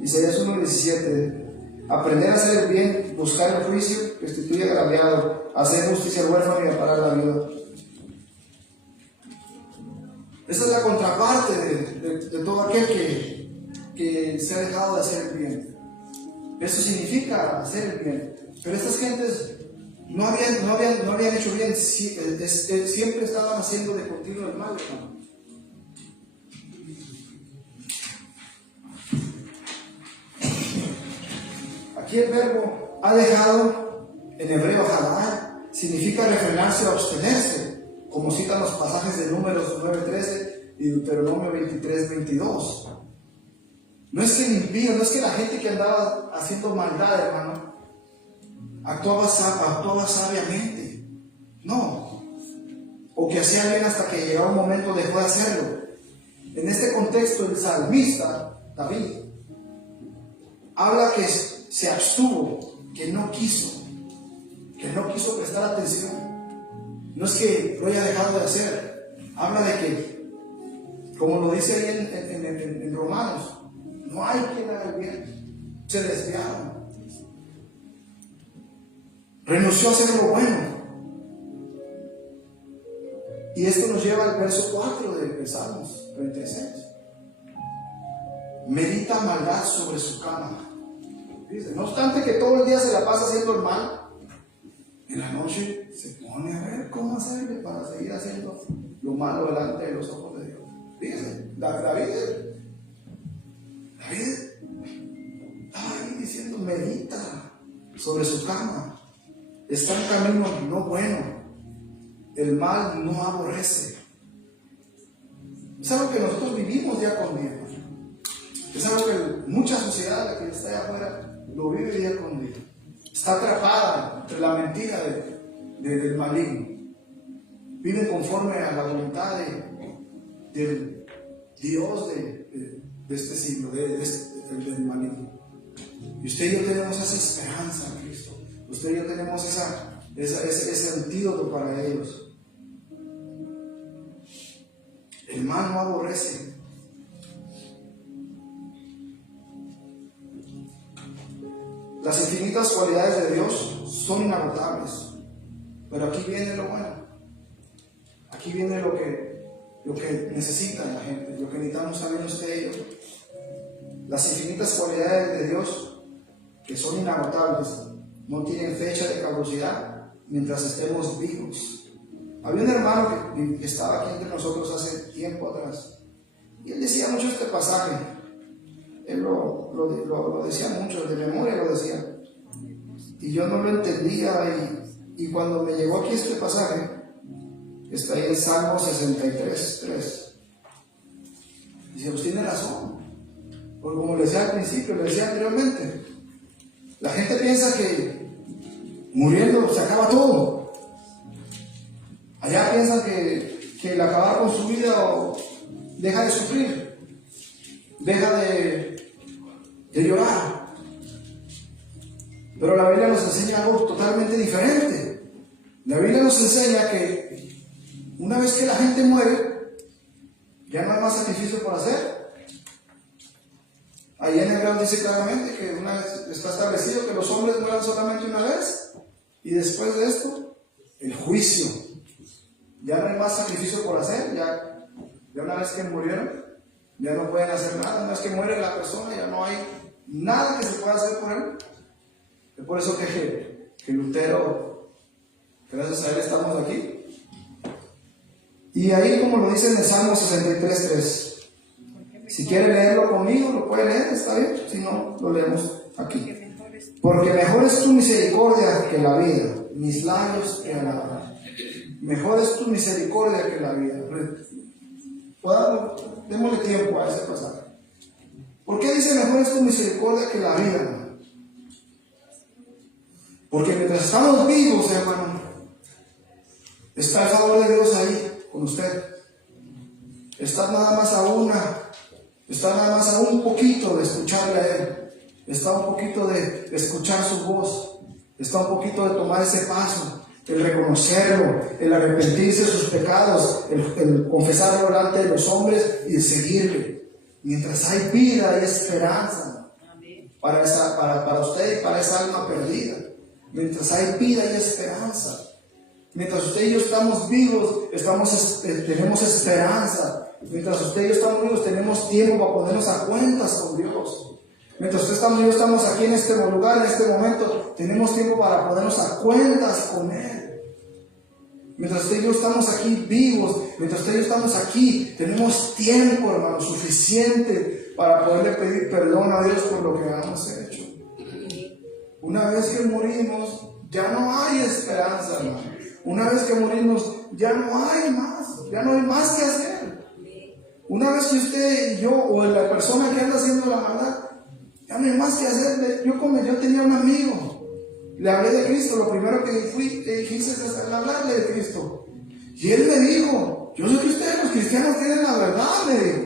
Isaías 1:17, aprender a hacer el bien, buscar el juicio, restituir al agraviado, hacer justicia al huérfano y amparar la viuda. Esa es la contraparte de todo aquel que se ha dejado de hacer el bien. Eso significa hacer el bien. Pero estas gentes no habían hecho bien, siempre estaban haciendo de continuo el mal, hermano. Aquí el verbo ha dejado, en hebreo hadar, significa refrenarse o abstenerse, como citan los pasajes de Números 9:13 y Deuteronomio 23:22. No es que el impío, no es que la gente que andaba haciendo maldad, hermano, actuaba sabiamente, no, o que hacía bien hasta que llegaba un momento dejó de hacerlo. En este contexto, el salmista David habla que se abstuvo, que no quiso prestar atención. No es que lo haya dejado de hacer, habla de que, como lo dice ahí en Romanos, no hay quien haga el bien, se desviaron, renunció a hacer lo bueno. Y esto nos lleva al verso 4 de Salmos 36. Medita maldad sobre su cama. Dice, no obstante que todo el día se la pasa haciendo el mal, en la noche se pone a ver cómo hacerle para seguir haciendo lo malo delante de los ojos de Dios. Dice, David estaba ahí diciendo, medita sobre su cama. Está en camino no bueno. El mal no aborrece. Es algo que nosotros vivimos día con día. Es algo que mucha sociedad, la que está allá afuera, lo vive día con día. Está atrapada entre la mentira del maligno. Vive conforme a la voluntad del Dios de este siglo, del maligno. Y usted y yo tenemos esa esperanza en Cristo. Usted y yo tenemos ese antídoto para ellos. El mal no aborrece. Las infinitas cualidades de Dios son inagotables. Pero aquí viene lo bueno. Aquí viene lo que necesita la gente, lo que necesitamos también usted y yo. Las infinitas cualidades de Dios, que son inagotables, no tienen fecha de caducidad mientras estemos vivos. Había un hermano que estaba aquí entre nosotros hace tiempo atrás, y él decía mucho este pasaje. Él lo decía mucho, de memoria lo decía, y yo no lo entendía, y cuando me llegó aquí este pasaje, está ahí en Salmo 63:3, dice, pues tiene razón, porque como le decía al principio, le decía anteriormente, la gente piensa que muriendo se acaba todo. Allá piensan que el acabar con su vida o deja de sufrir, deja de llorar. Pero la Biblia nos enseña algo totalmente diferente. La Biblia nos enseña que una vez que la gente muere, Ya no hay más sacrificio por hacer. Ahí en Hebreos dice claramente que una vez está establecido que los hombres mueran solamente una vez, y después de esto, el juicio. Ya no hay más sacrificio por hacer. Ya una vez que murieron, ya no pueden hacer nada. Una vez que muere la persona, ya no hay nada que se pueda hacer por él. Es por eso que Lutero, gracias a él estamos aquí. Y ahí, como lo dice en el Salmo 63:3, si quiere leerlo conmigo, lo puede leer, está bien. Si no, lo leemos aquí. Porque mejor es tu misericordia que la vida, mis labios te alaban. Mejor es tu misericordia que la vida. Démosle tiempo a ese pasaje. ¿Por qué dice mejor es tu misericordia que la vida? Porque mientras estamos vivos, hermano, está el favor de Dios ahí con usted. Está nada más a un poquito de escucharle a Él. Está un poquito de escuchar su voz. Está un poquito de tomar ese paso, el reconocerlo, el arrepentirse de sus pecados, el confesarlo delante de los hombres y el seguirle. Mientras hay vida y esperanza para usted y para esa alma perdida. Mientras hay vida y esperanza. Mientras usted y yo estamos vivos, tenemos esperanza. Mientras usted y yo estamos vivos, tenemos tiempo para ponernos a cuentas con Dios. Mientras usted y yo estamos aquí en este lugar, en este momento, tenemos tiempo para ponernos a cuentas con Él. Mientras usted y yo estamos aquí vivos, mientras usted y yo estamos aquí, tenemos tiempo, hermano, suficiente para poderle pedir perdón a Dios por lo que hemos hecho. Una vez que morimos, ya no hay esperanza, hermano. Una vez que morimos, ya no hay más que hacer. Una vez que usted y yo, o la persona que anda haciendo la maldad, ya no hay más que hacer. Yo tenía un amigo, le hablé de Cristo. Lo primero que hice es hablarle de Cristo. Y él me dijo: yo sé que ustedes los cristianos tienen la verdad, me dijo.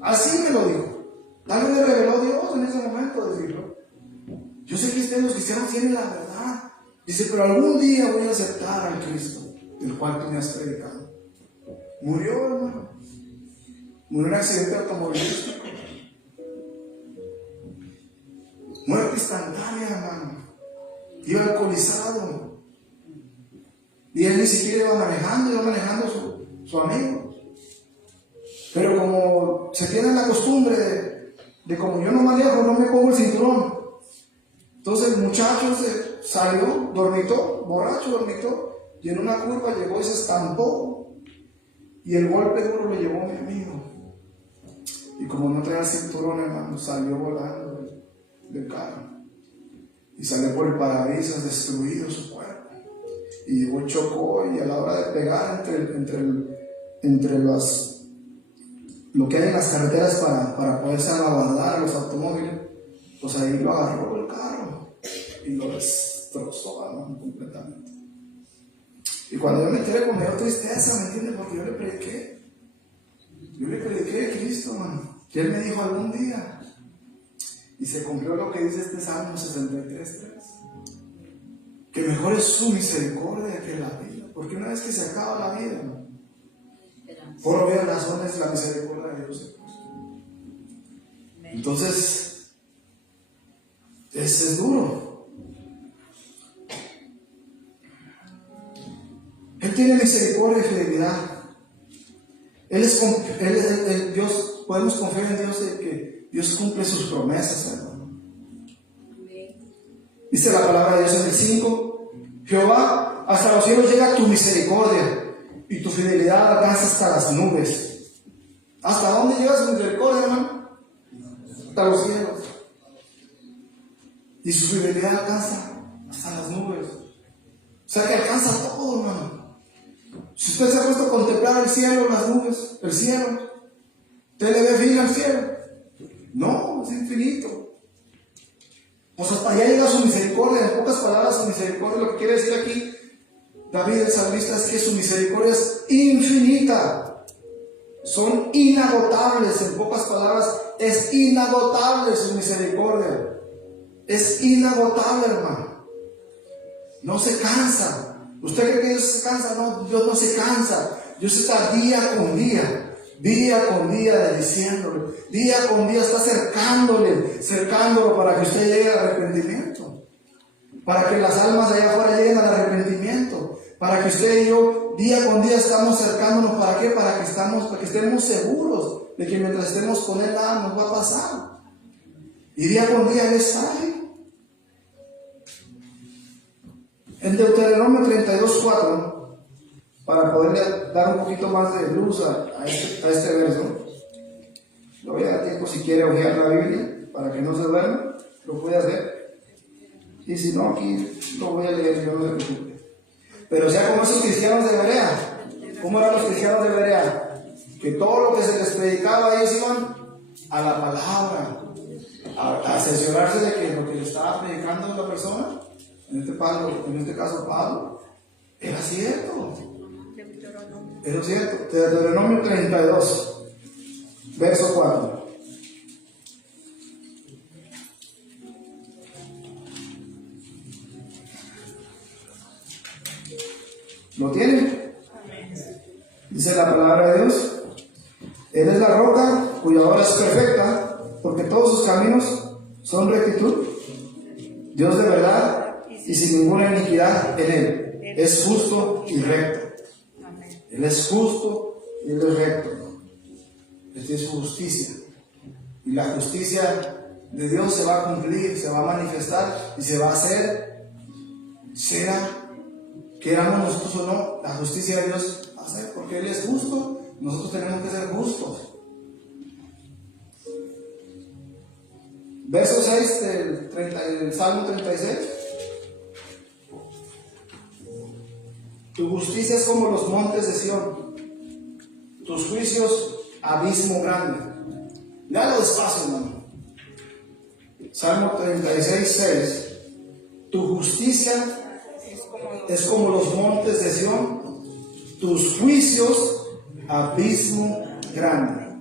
Así me lo dijo. Tal vez me reveló Dios en ese momento decirlo. Yo sé que ustedes los cristianos tienen la verdad. Dice: pero algún día voy a aceptar al Cristo del cual tú me has predicado. Murió, hermano. Murió en un accidente automovilístico. Muerte instantánea, hermano. Iba alcoholizado. Y él ni siquiera iba manejando su amigo. Pero como se tiene la costumbre de como yo no manejo, no me pongo el cinturón. Entonces el muchacho salió, borracho, dormitó, y en una curva llegó y se estampó. Y el golpe duro lo llevó mi amigo. Y como no traía el cinturón, hermano, salió volando del carro. Y salió por el parabrisas, destruido su cuerpo. Y llegó, chocó, y a la hora de pegar entre lo que hay en las carreteras para poder salvaguardar a los automóviles, pues ahí lo agarró el carro y lo destrozó, hermano, completamente. Y cuando yo me enteré, pues me dio tristeza, ¿me entiendes? Porque yo le prediqué a Cristo, hermano. Y él me dijo algún día, y se cumplió lo que dice este Salmo 63:3, que mejor es su misericordia que la vida. Porque una vez que se acaba la vida, hermano, por obvias razones, la misericordia de Dios se puso. Entonces, es duro. Él tiene misericordia y fidelidad. Dios, podemos confiar en Dios de que Dios cumple sus promesas, hermano. Dice la palabra de Dios en el 5: Jehová, hasta los cielos llega tu misericordia, y tu fidelidad alcanza hasta las nubes. ¿Hasta dónde llega su misericordia, hermano? Hasta los cielos. Y su fidelidad alcanza hasta las nubes. O sea que alcanza todo, hermano. Si usted se ha puesto a contemplar el cielo, las nubes, el cielo, ¿usted le ve fin al cielo? No, es infinito. Pues hasta allá llega su misericordia. En pocas palabras, su misericordia, lo que quiere decir aquí David el salmista, es que su misericordia es infinita. Son inagotables. En pocas palabras, es inagotable su misericordia. Es inagotable, hermano. No se cansa. ¿Usted cree que Dios se cansa? No, Dios no se cansa. Dios está día con día. día con día diciéndole, día con día está cercándolo para que usted llegue al arrepentimiento, para que las almas de allá afuera lleguen al arrepentimiento, para que usted y yo día con día estamos cercándonos. ¿Para qué? Para que estemos seguros de que mientras estemos con Él nada nos va a pasar. Y día con día Él está ahí. En Deuteronomio 32:4, para poderle dar un poquito más de luz a este verso, le voy a dar tiempo si quiere ojear la Biblia para que no se duerma, lo puede hacer. Y si no, aquí lo voy a leer, yo no me preocupe. Pero sea como esos cristianos de Berea. ¿Cómo eran los cristianos de Berea? Que todo lo que se les predicaba, ellos iban a la palabra, a cerciorarse de que lo que le estaba predicando la persona, en este caso Pablo, era cierto. Era cierto. Deuteronomio 32, verso 4. ¿Lo tienen? Dice la palabra de Dios: Él es la roca cuya obra es perfecta, porque todos sus caminos son rectitud. Dios de verdad y sin ninguna iniquidad en Él. Es justo y recto. Él es justo y Él es recto. Esta es su justicia. Y la justicia de Dios se va a cumplir, se va a manifestar y se va a hacer, sea queramos nosotros o no, la justicia de Dios va a ser, porque Él es justo, nosotros tenemos que ser justos. Verso 6 del Salmo 36. Tu justicia es como los montes de Sión, tus juicios abismo grande. Léalo despacio, hermano. Salmo 36, 6. Tu justicia es como los montes de Sión, tus juicios abismo grande.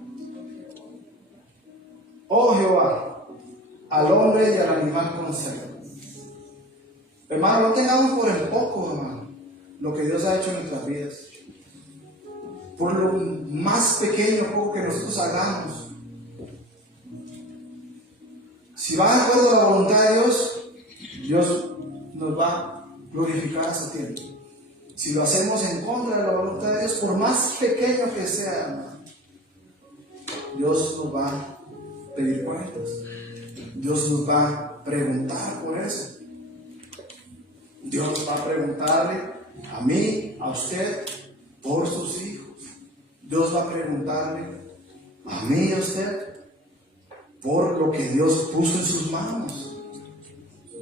Oh Jehová, al hombre y al animal conserva. Hermano, no tengamos por en poco, hermano, lo que Dios ha hecho en nuestras vidas. Por lo más pequeño poco que nosotros hagamos, si va de acuerdo a la voluntad de Dios, Dios nos va a glorificar a su tiempo. Si lo hacemos en contra de la voluntad de Dios, por más pequeño que sea, hermano, Dios nos va a pedir cuentas. Dios nos va a preguntar por eso. Dios va a preguntarle a mí, a usted, por sus hijos. Dios va a preguntarle a mí y a usted por lo que Dios puso en sus manos.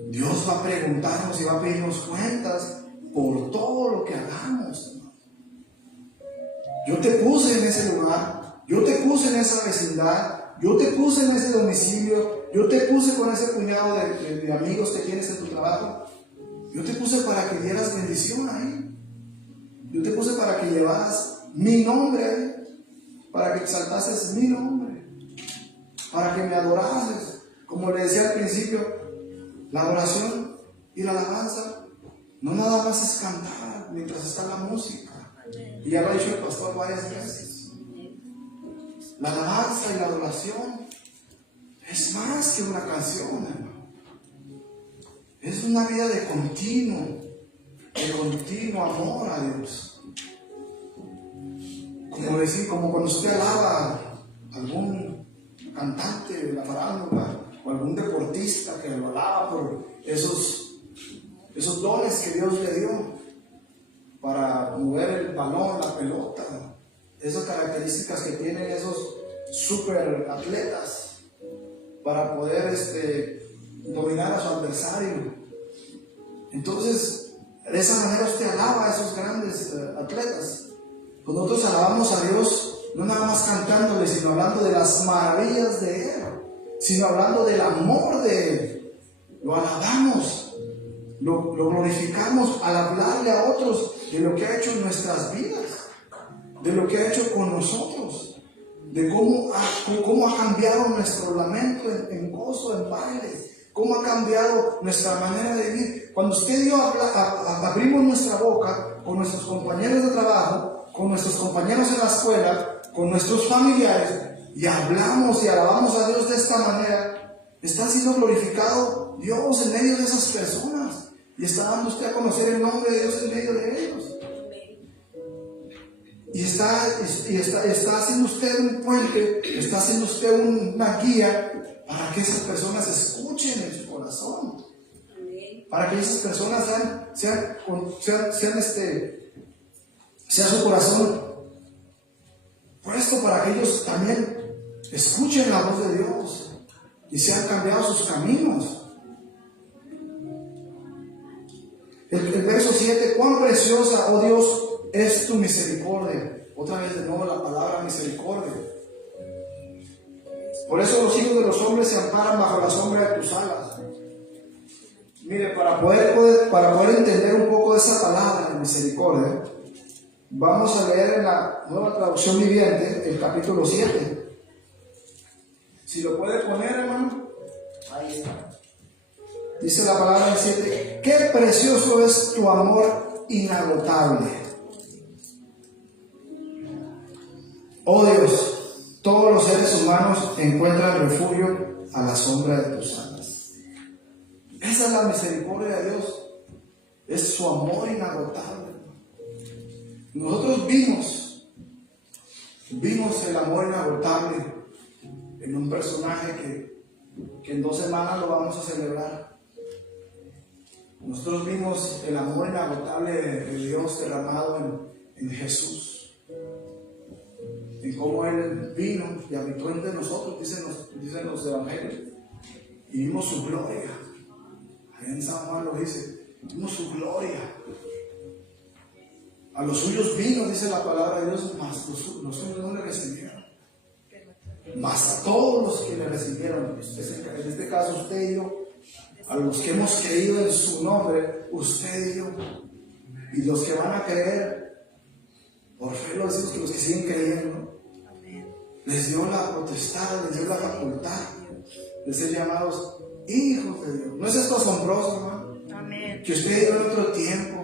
Dios va a preguntarnos y va a pedirnos cuentas por todo lo que hagamos. Yo te puse en ese lugar, yo te puse en esa vecindad, yo te puse en ese domicilio, yo te puse con ese puñado de amigos que tienes en tu trabajo. Yo te puse para que dieras bendición ahí. Yo te puse para que llevaras mi nombre ahí, para que exaltases mi nombre, para que me adorases. Como le decía al principio, la adoración y la alabanza no nada más es cantar mientras está la música. Y ya lo ha dicho el pastor varias veces. La alabanza y la adoración es más que una canción, hermano. Es una vida de continuo amor a Dios. Como cuando usted alaba a algún cantante de la farándula o algún deportista que lo alaba por esos dones que Dios le dio para mover el balón, la pelota, esas características que tienen esos super atletas para poder dominar a su adversario. Entonces, de esa manera usted alaba a esos grandes atletas. Pues nosotros alabamos a Dios no nada más cantándole, sino hablando de las maravillas de Él, sino hablando del amor de Él. Lo alabamos, lo glorificamos al hablarle a otros de lo que ha hecho en nuestras vidas, de lo que ha hecho con nosotros, de cómo ha cambiado nuestro lamento en gozo, en baile, cómo ha cambiado nuestra manera de vivir. Cuando usted y yo abrimos nuestra boca con nuestros compañeros de trabajo, con nuestros compañeros en la escuela, con nuestros familiares y hablamos y alabamos a Dios de esta manera, está siendo glorificado Dios en medio de esas personas y está dando usted a conocer el nombre de Dios en medio de ellos. Y está haciendo usted un puente, está haciendo usted una guía para que esas personas escuchen en su corazón. Para que esas personas sea su corazón puesto para que ellos también escuchen la voz de Dios y sean cambiados sus caminos. El verso 7, cuán preciosa, oh Dios, es tu misericordia. Otra vez de nuevo la palabra misericordia. Por eso los hijos de los hombres se amparan bajo la sombra de tus alas. Mire, para poder entender un poco de esa palabra de misericordia, vamos a leer en la Nueva Traducción Viviente el capítulo 7. Si lo puede poner, hermano, ahí está. Dice la palabra del 7, qué precioso es tu amor inagotable. Oh Dios, todos los seres humanos encuentran refugio a la sombra de tus alas. Esa es la misericordia de Dios, es su amor inagotable. Nosotros vimos el amor inagotable en un personaje que en 2 semanas lo vamos a celebrar. Nosotros vimos el amor inagotable de Dios derramado en Jesús, en cómo Él vino y habitó entre nosotros, dicen los evangelios, y vimos su gloria. Ahí en San Juan lo dice, vimos su gloria. A los suyos vino, dice la palabra de Dios, mas los suyos no le recibieron. Mas a todos los que le recibieron, en este caso usted y yo, a los que hemos creído en su nombre, usted y yo, y los que van a creer, por fe lo decimos que los que siguen creyendo, les dio la potestad, les dio la facultad de ser llamados hijos de Dios. ¿No es esto asombroso, hermano? Amén. Que usted vivió en otro tiempo.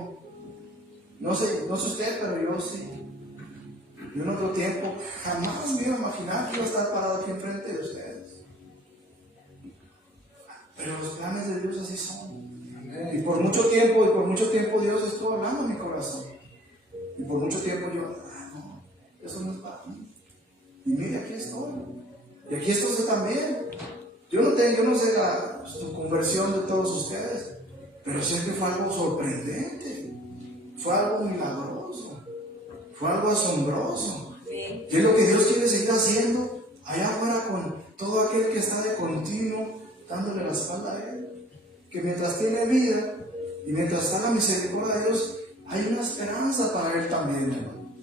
No sé usted, pero yo sí. Yo en otro tiempo jamás me iba a imaginar que iba a estar parado aquí enfrente de ustedes. Pero los planes de Dios así son. Amén. Y por mucho tiempo Dios estuvo hablando en mi corazón. Y por mucho tiempo yo, no, eso no es para mí. Y mire, aquí estoy. Y aquí estoy usted también. Yo no sé su conversión de todos ustedes, pero sé que fue algo sorprendente, fue algo milagroso, fue algo asombroso. Y es lo que Dios quiere seguir haciendo allá afuera con todo aquel que está de continuo dándole la espalda a Él. Que mientras tiene vida y mientras está la misericordia de Dios, hay una esperanza para Él también, hermano.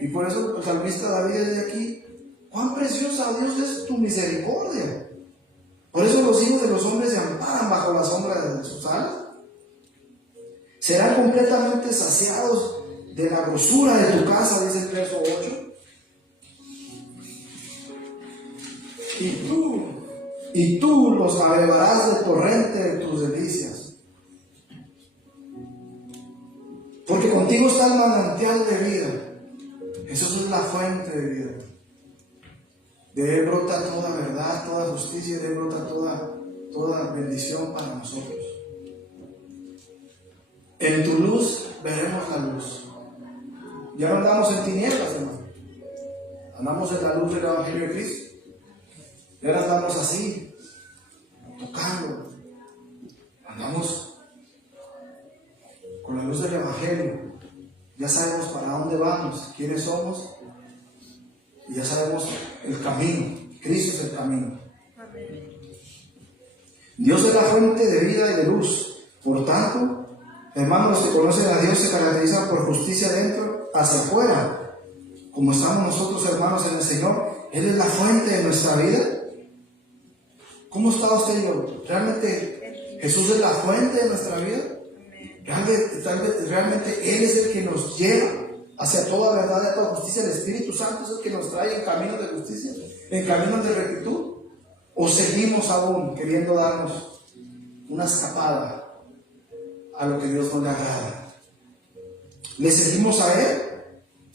Y por eso el salmista David desde aquí, cuán preciosa, oh Dios, es tu misericordia. Por eso los hijos de los hombres se amparan bajo la sombra de sus alas. Serán completamente saciados de la grosura de tu casa, dice el verso 8. Y tú los navegarás de torrente de tus delicias. Porque contigo está el manantial de vida. Jesús es la fuente de vida. De Él brota toda verdad, toda justicia, de Él brota toda bendición para nosotros. En tu luz veremos la luz. Ya no andamos en tinieblas, hermano. Andamos en la luz del Evangelio de Cristo. Ya no andamos así, tocando. Andamos con la luz del Evangelio. Ya sabemos para dónde vamos, quiénes somos. Y ya sabemos el camino. Cristo es el camino. Dios es la fuente de vida y de luz. Por tanto, hermanos, los que conocen a Dios se caracterizan por justicia dentro hacia afuera. Como estamos nosotros, hermanos, en el Señor, Él es la fuente de nuestra vida. ¿Cómo está usted y yo? ¿Realmente Jesús es la fuente de nuestra vida? ¿Realmente Él es el que nos lleva hacia toda verdad y a toda justicia? ¿El Espíritu Santo es el que nos trae en caminos de justicia, en caminos de rectitud? ¿O seguimos aún queriendo darnos una escapada a lo que Dios no le agrada? ¿Le seguimos a Él?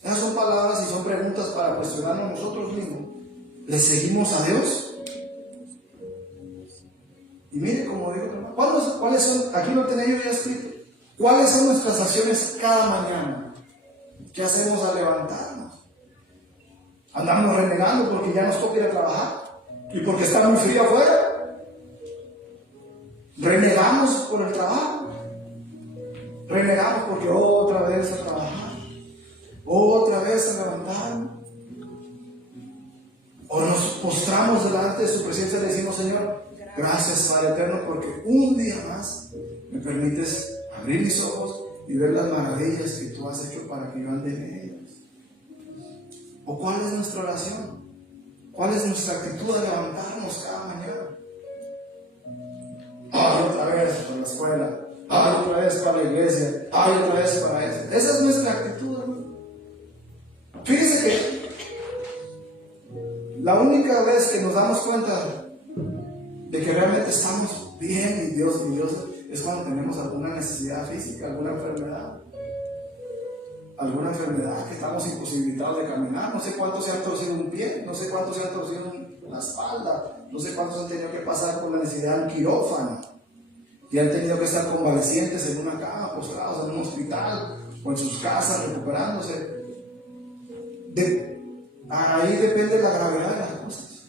Esas son palabras y son preguntas para cuestionarnos nosotros mismos. ¿Le seguimos a Dios? Y mire, como digo, ¿cuáles son? Aquí lo tenía yo ya escrito. ¿Cuáles son nuestras acciones cada mañana? ¿Qué hacemos al levantarnos? Andamos renegando porque ya nos toca ir a trabajar y porque está muy frío afuera. Renegamos por el trabajo. Renegamos porque otra vez a trabajar, otra vez a levantarnos. O nos postramos delante de su presencia y le decimos: Señor, gracias Padre eterno, porque un día más me permites abrir mis ojos y ver las maravillas que tú has hecho para que yo ande en ellas. ¿O cuál es nuestra oración? ¿Cuál es nuestra actitud de levantarnos cada mañana? Ay, otra vez para la escuela, ay, otra vez para la iglesia, ay, otra vez para eso. Esa es nuestra actitud, hermano. Fíjense que la única vez que nos damos cuenta de que realmente estamos bien y Dios es cuando tenemos alguna necesidad física, alguna enfermedad que estamos imposibilitados de caminar. No sé cuántos se han torcido un pie, no sé cuántos se han torcido la espalda, no sé cuántos han tenido que pasar por la necesidad de un quirófano y han tenido que estar convalecientes en una cama, postrados en un hospital o en sus casas recuperándose. Ahí depende la gravedad de las cosas,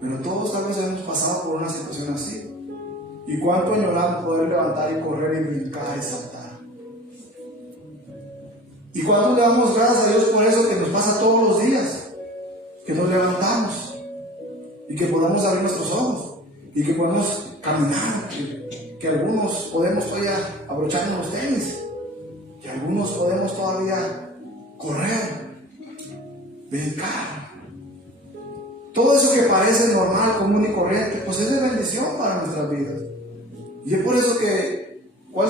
pero todos tal vez hemos pasado por una situación así. ¿Y cuánto añoramos poder levantar y correr y brincar y saltar? ¿Y cuánto le damos gracias a Dios por eso que nos pasa todos los días? Que nos levantamos y que podamos abrir nuestros ojos y que podemos caminar, que algunos podemos todavía abrocharnos los tenis, que algunos podemos todavía correr, brincar. Todo eso que parece normal, común y corriente, pues es de bendición para nuestras vidas. Y es por eso que, ¿cuál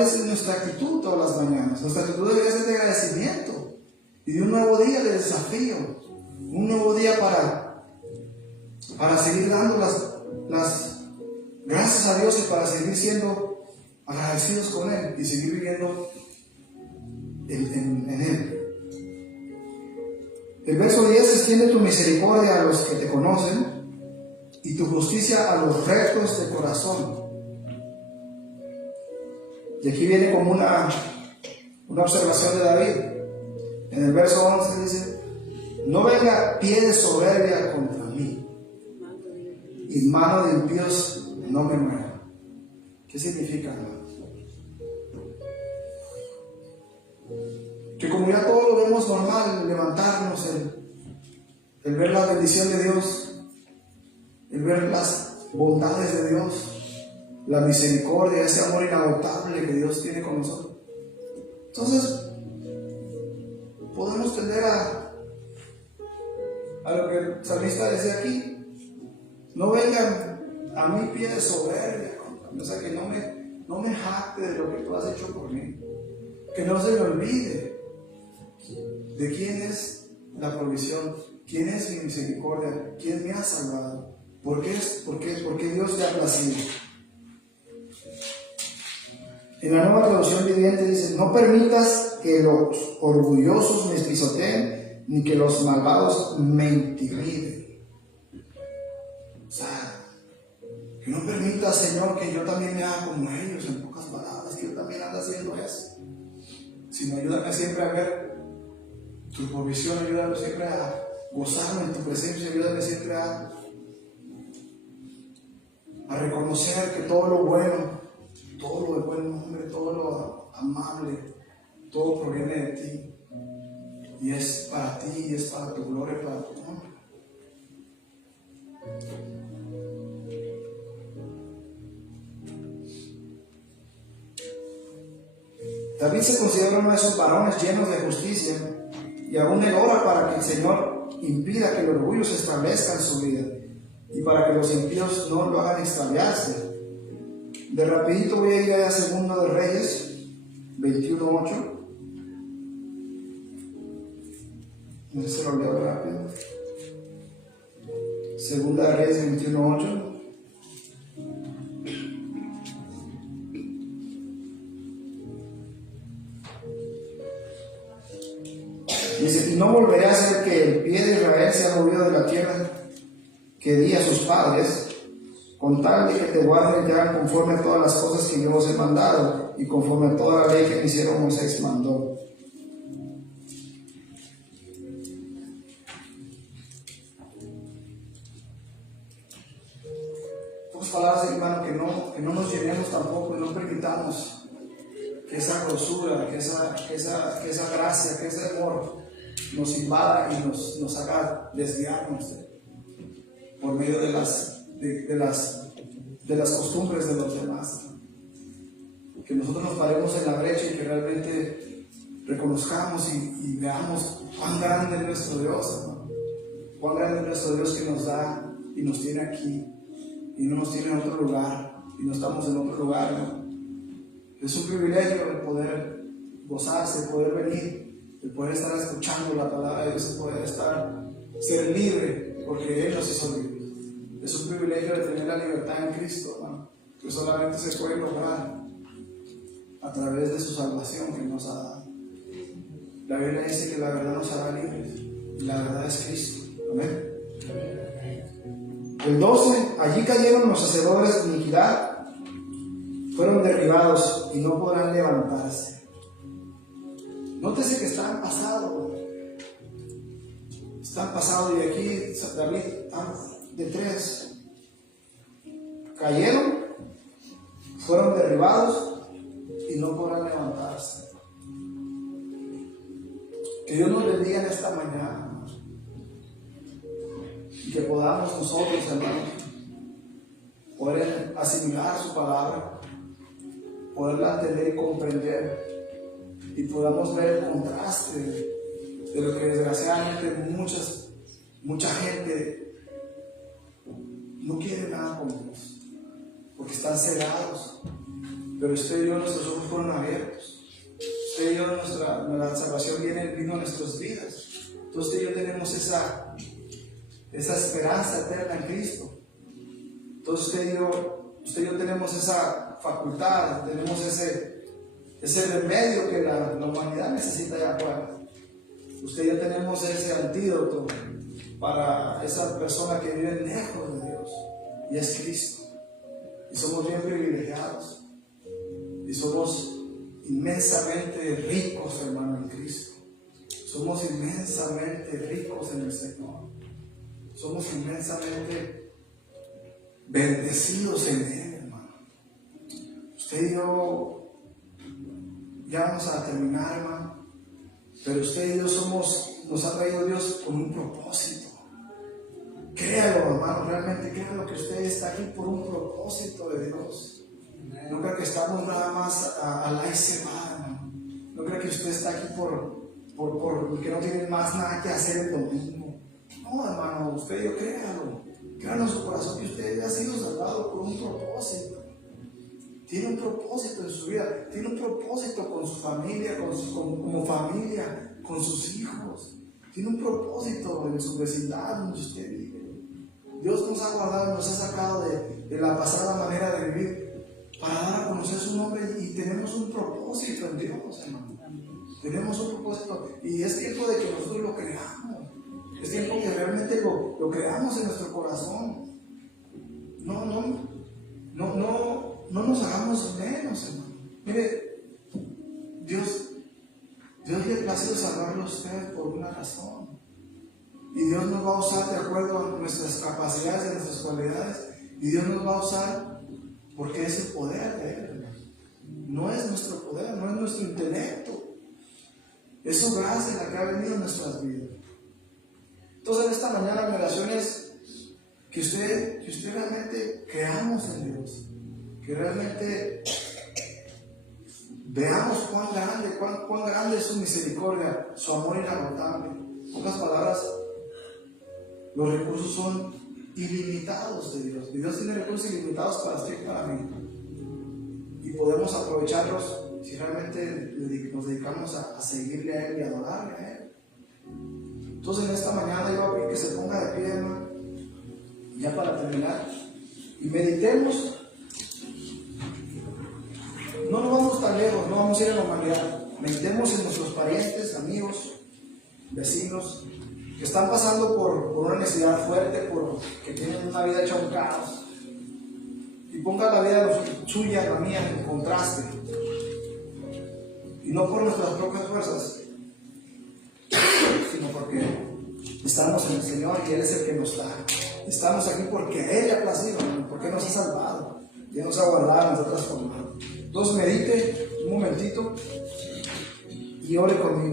es nuestra actitud todas las mañanas? Nuestra actitud debería ser de agradecimiento y de un nuevo día de desafío, un nuevo día para seguir dando las gracias a Dios y para seguir siendo agradecidos con Él y seguir viviendo en Él. El verso 10: extiende tu misericordia a los que te conocen y tu justicia a los rectos de corazón. Y aquí viene como una observación de David. En el verso 11 dice: no venga pie de soberbia contra mí, y mano de impíos no me mueva. ¿Qué significa, hermanos? Que como ya todo lo vemos normal, levantarnos, el ver la bendición de Dios, el ver las bondades de Dios, la misericordia, ese amor inagotable que Dios tiene con nosotros. Entonces, podemos tender a lo que el salmista decía aquí: no vengan a mí pie de soberbia, o sea, que no me jacte de lo que tú has hecho por mí, que no se me olvide de quién es la provisión, quién es mi misericordia, quién me ha salvado, por qué Dios te ha placido. En la Nueva Traducción Viviente dice: no permitas que los orgullosos me pisoteen, ni que los malvados me intimiden. O sea, que no permitas, Señor, que yo también me haga como ellos, en pocas palabras, que yo también ande haciendo eso. Sino ayúdame siempre a ver tu provisión, ayúdame siempre a gozarme en tu presencia, ayúdame siempre a reconocer que todo lo bueno, todo lo de buen nombre, todo lo amable, todo proviene de ti. Y es para ti, y es para tu gloria, para tu nombre. David se considera uno de esos varones llenos de justicia, y aún él ora para que el Señor impida que el orgullo se establezca en su vida y para que los impíos no lo hagan extraviarse. De rapidito voy a ir a 2 de Reyes 21:8. No sé si lo leo rápido. 2 de Reyes 21:8. que di a sus padres, con tal de que te guarden y te hagan conforme a todas las cosas que yo os he mandado, y conforme a toda la ley que me hicieron Moisés mandó. Otras palabras, hermano, que no nos llenemos tampoco y no permitamos que esa grosura, que esa gracia, que ese amor nos invada y nos haga desviarnos por medio de las costumbres de los demás. Que nosotros nos paremos en la brecha y que realmente reconozcamos y veamos cuán grande es nuestro Dios, hermano. Cuán grande es nuestro Dios que nos da y nos tiene aquí y no nos tiene en otro lugar y no estamos en otro lugar, ¿no? Es un privilegio el poder gozarse, el poder venir, el poder estar escuchando la palabra de Dios, el poder ser libre, porque Él nos hizo libres. Es un privilegio de tener la libertad en Cristo, ¿no? Que solamente se puede lograr a través de su salvación que nos ha dado. La Biblia dice que la verdad nos hará libres, y la verdad es Cristo. Amén. El 12, allí cayeron los hacedores de iniquidad, fueron derribados y no podrán levantarse. Nótese que están pasados. Están pasados, y aquí David de 3 cayeron, fueron derribados y no podrán levantarse. Que Dios nos bendiga en esta mañana y que podamos nosotros, hermanos, poder asimilar su palabra, poderla entender y comprender, y podamos ver el contraste de lo que desgraciadamente mucha gente no quiere nada con Dios, porque están cegados. Pero usted y yo, nuestros ojos fueron abiertos. Usted y yo, nuestra salvación vino a nuestras vidas. Entonces usted y yo tenemos esa esperanza eterna en Cristo. Entonces usted y yo tenemos esa facultad, tenemos ese remedio que la humanidad necesita allá afuera. Usted y yo tenemos ese antídoto para esa persona que vive lejos de Dios, y es Cristo. Y somos bien privilegiados y somos inmensamente ricos, hermano, en Cristo. Somos inmensamente ricos en el Señor. Somos inmensamente bendecidos en Él, hermano. Usted y yo, ya vamos a terminar, hermano, pero usted y yo nos ha traído Dios con un propósito. Créalo, hermano, realmente créalo que usted está aquí por un propósito de Dios. No creo que estamos nada más a la y se va, hermano. No creo que usted está aquí porque no tiene más nada que hacer el domingo. No, hermano, usted y yo créalo en su corazón que usted ya ha sido salvado por un propósito. Tiene un propósito en su vida, tiene un propósito con su familia, como familia, con sus hijos. Tiene un propósito en su vecindad donde usted vive. Dios nos ha guardado, nos ha sacado de la pasada manera de vivir para dar a conocer su nombre, y tenemos un propósito en Dios, hermano. Tenemos un propósito, y es tiempo de que nosotros lo creamos. Es tiempo que realmente lo creamos en nuestro corazón. No nos hagamos menos, hermano. Mire, Dios le ha placido salvarlo a usted por una razón. Y Dios nos va a usar de acuerdo a nuestras capacidades y nuestras cualidades. Y Dios nos va a usar porque es el poder de Él, hermano. No es nuestro poder, no es nuestro intelecto. Es su gracia la que ha venido en nuestras vidas. Entonces, en esta mañana mi oración es que usted realmente creamos en Dios. Que realmente veamos cuán grande es su misericordia, su amor inagotable. En pocas palabras, los recursos son ilimitados de Dios. Y Dios tiene recursos ilimitados para usted y para mí. Y podemos aprovecharlos si realmente nos dedicamos a seguirle a Él y adorarle a Él. Entonces, en esta mañana yo voy a pedir que se ponga de pie, hermano. Y ya para terminar, y meditemos. No nos vamos tan lejos, no vamos a ir a la humanidad. Meditemos en nuestros parientes, amigos, vecinos, que están pasando por una necesidad fuerte, que tienen una vida hecha un caos, y ponga la vida suya y la mía en contraste, y no por nuestras propias fuerzas, sino porque estamos en el Señor y Él es el que nos da. Estamos aquí porque a Él le ha placido, porque nos ha salvado, y nos ha guardado, nos ha transformado. Entonces medite un momentito y ore conmigo.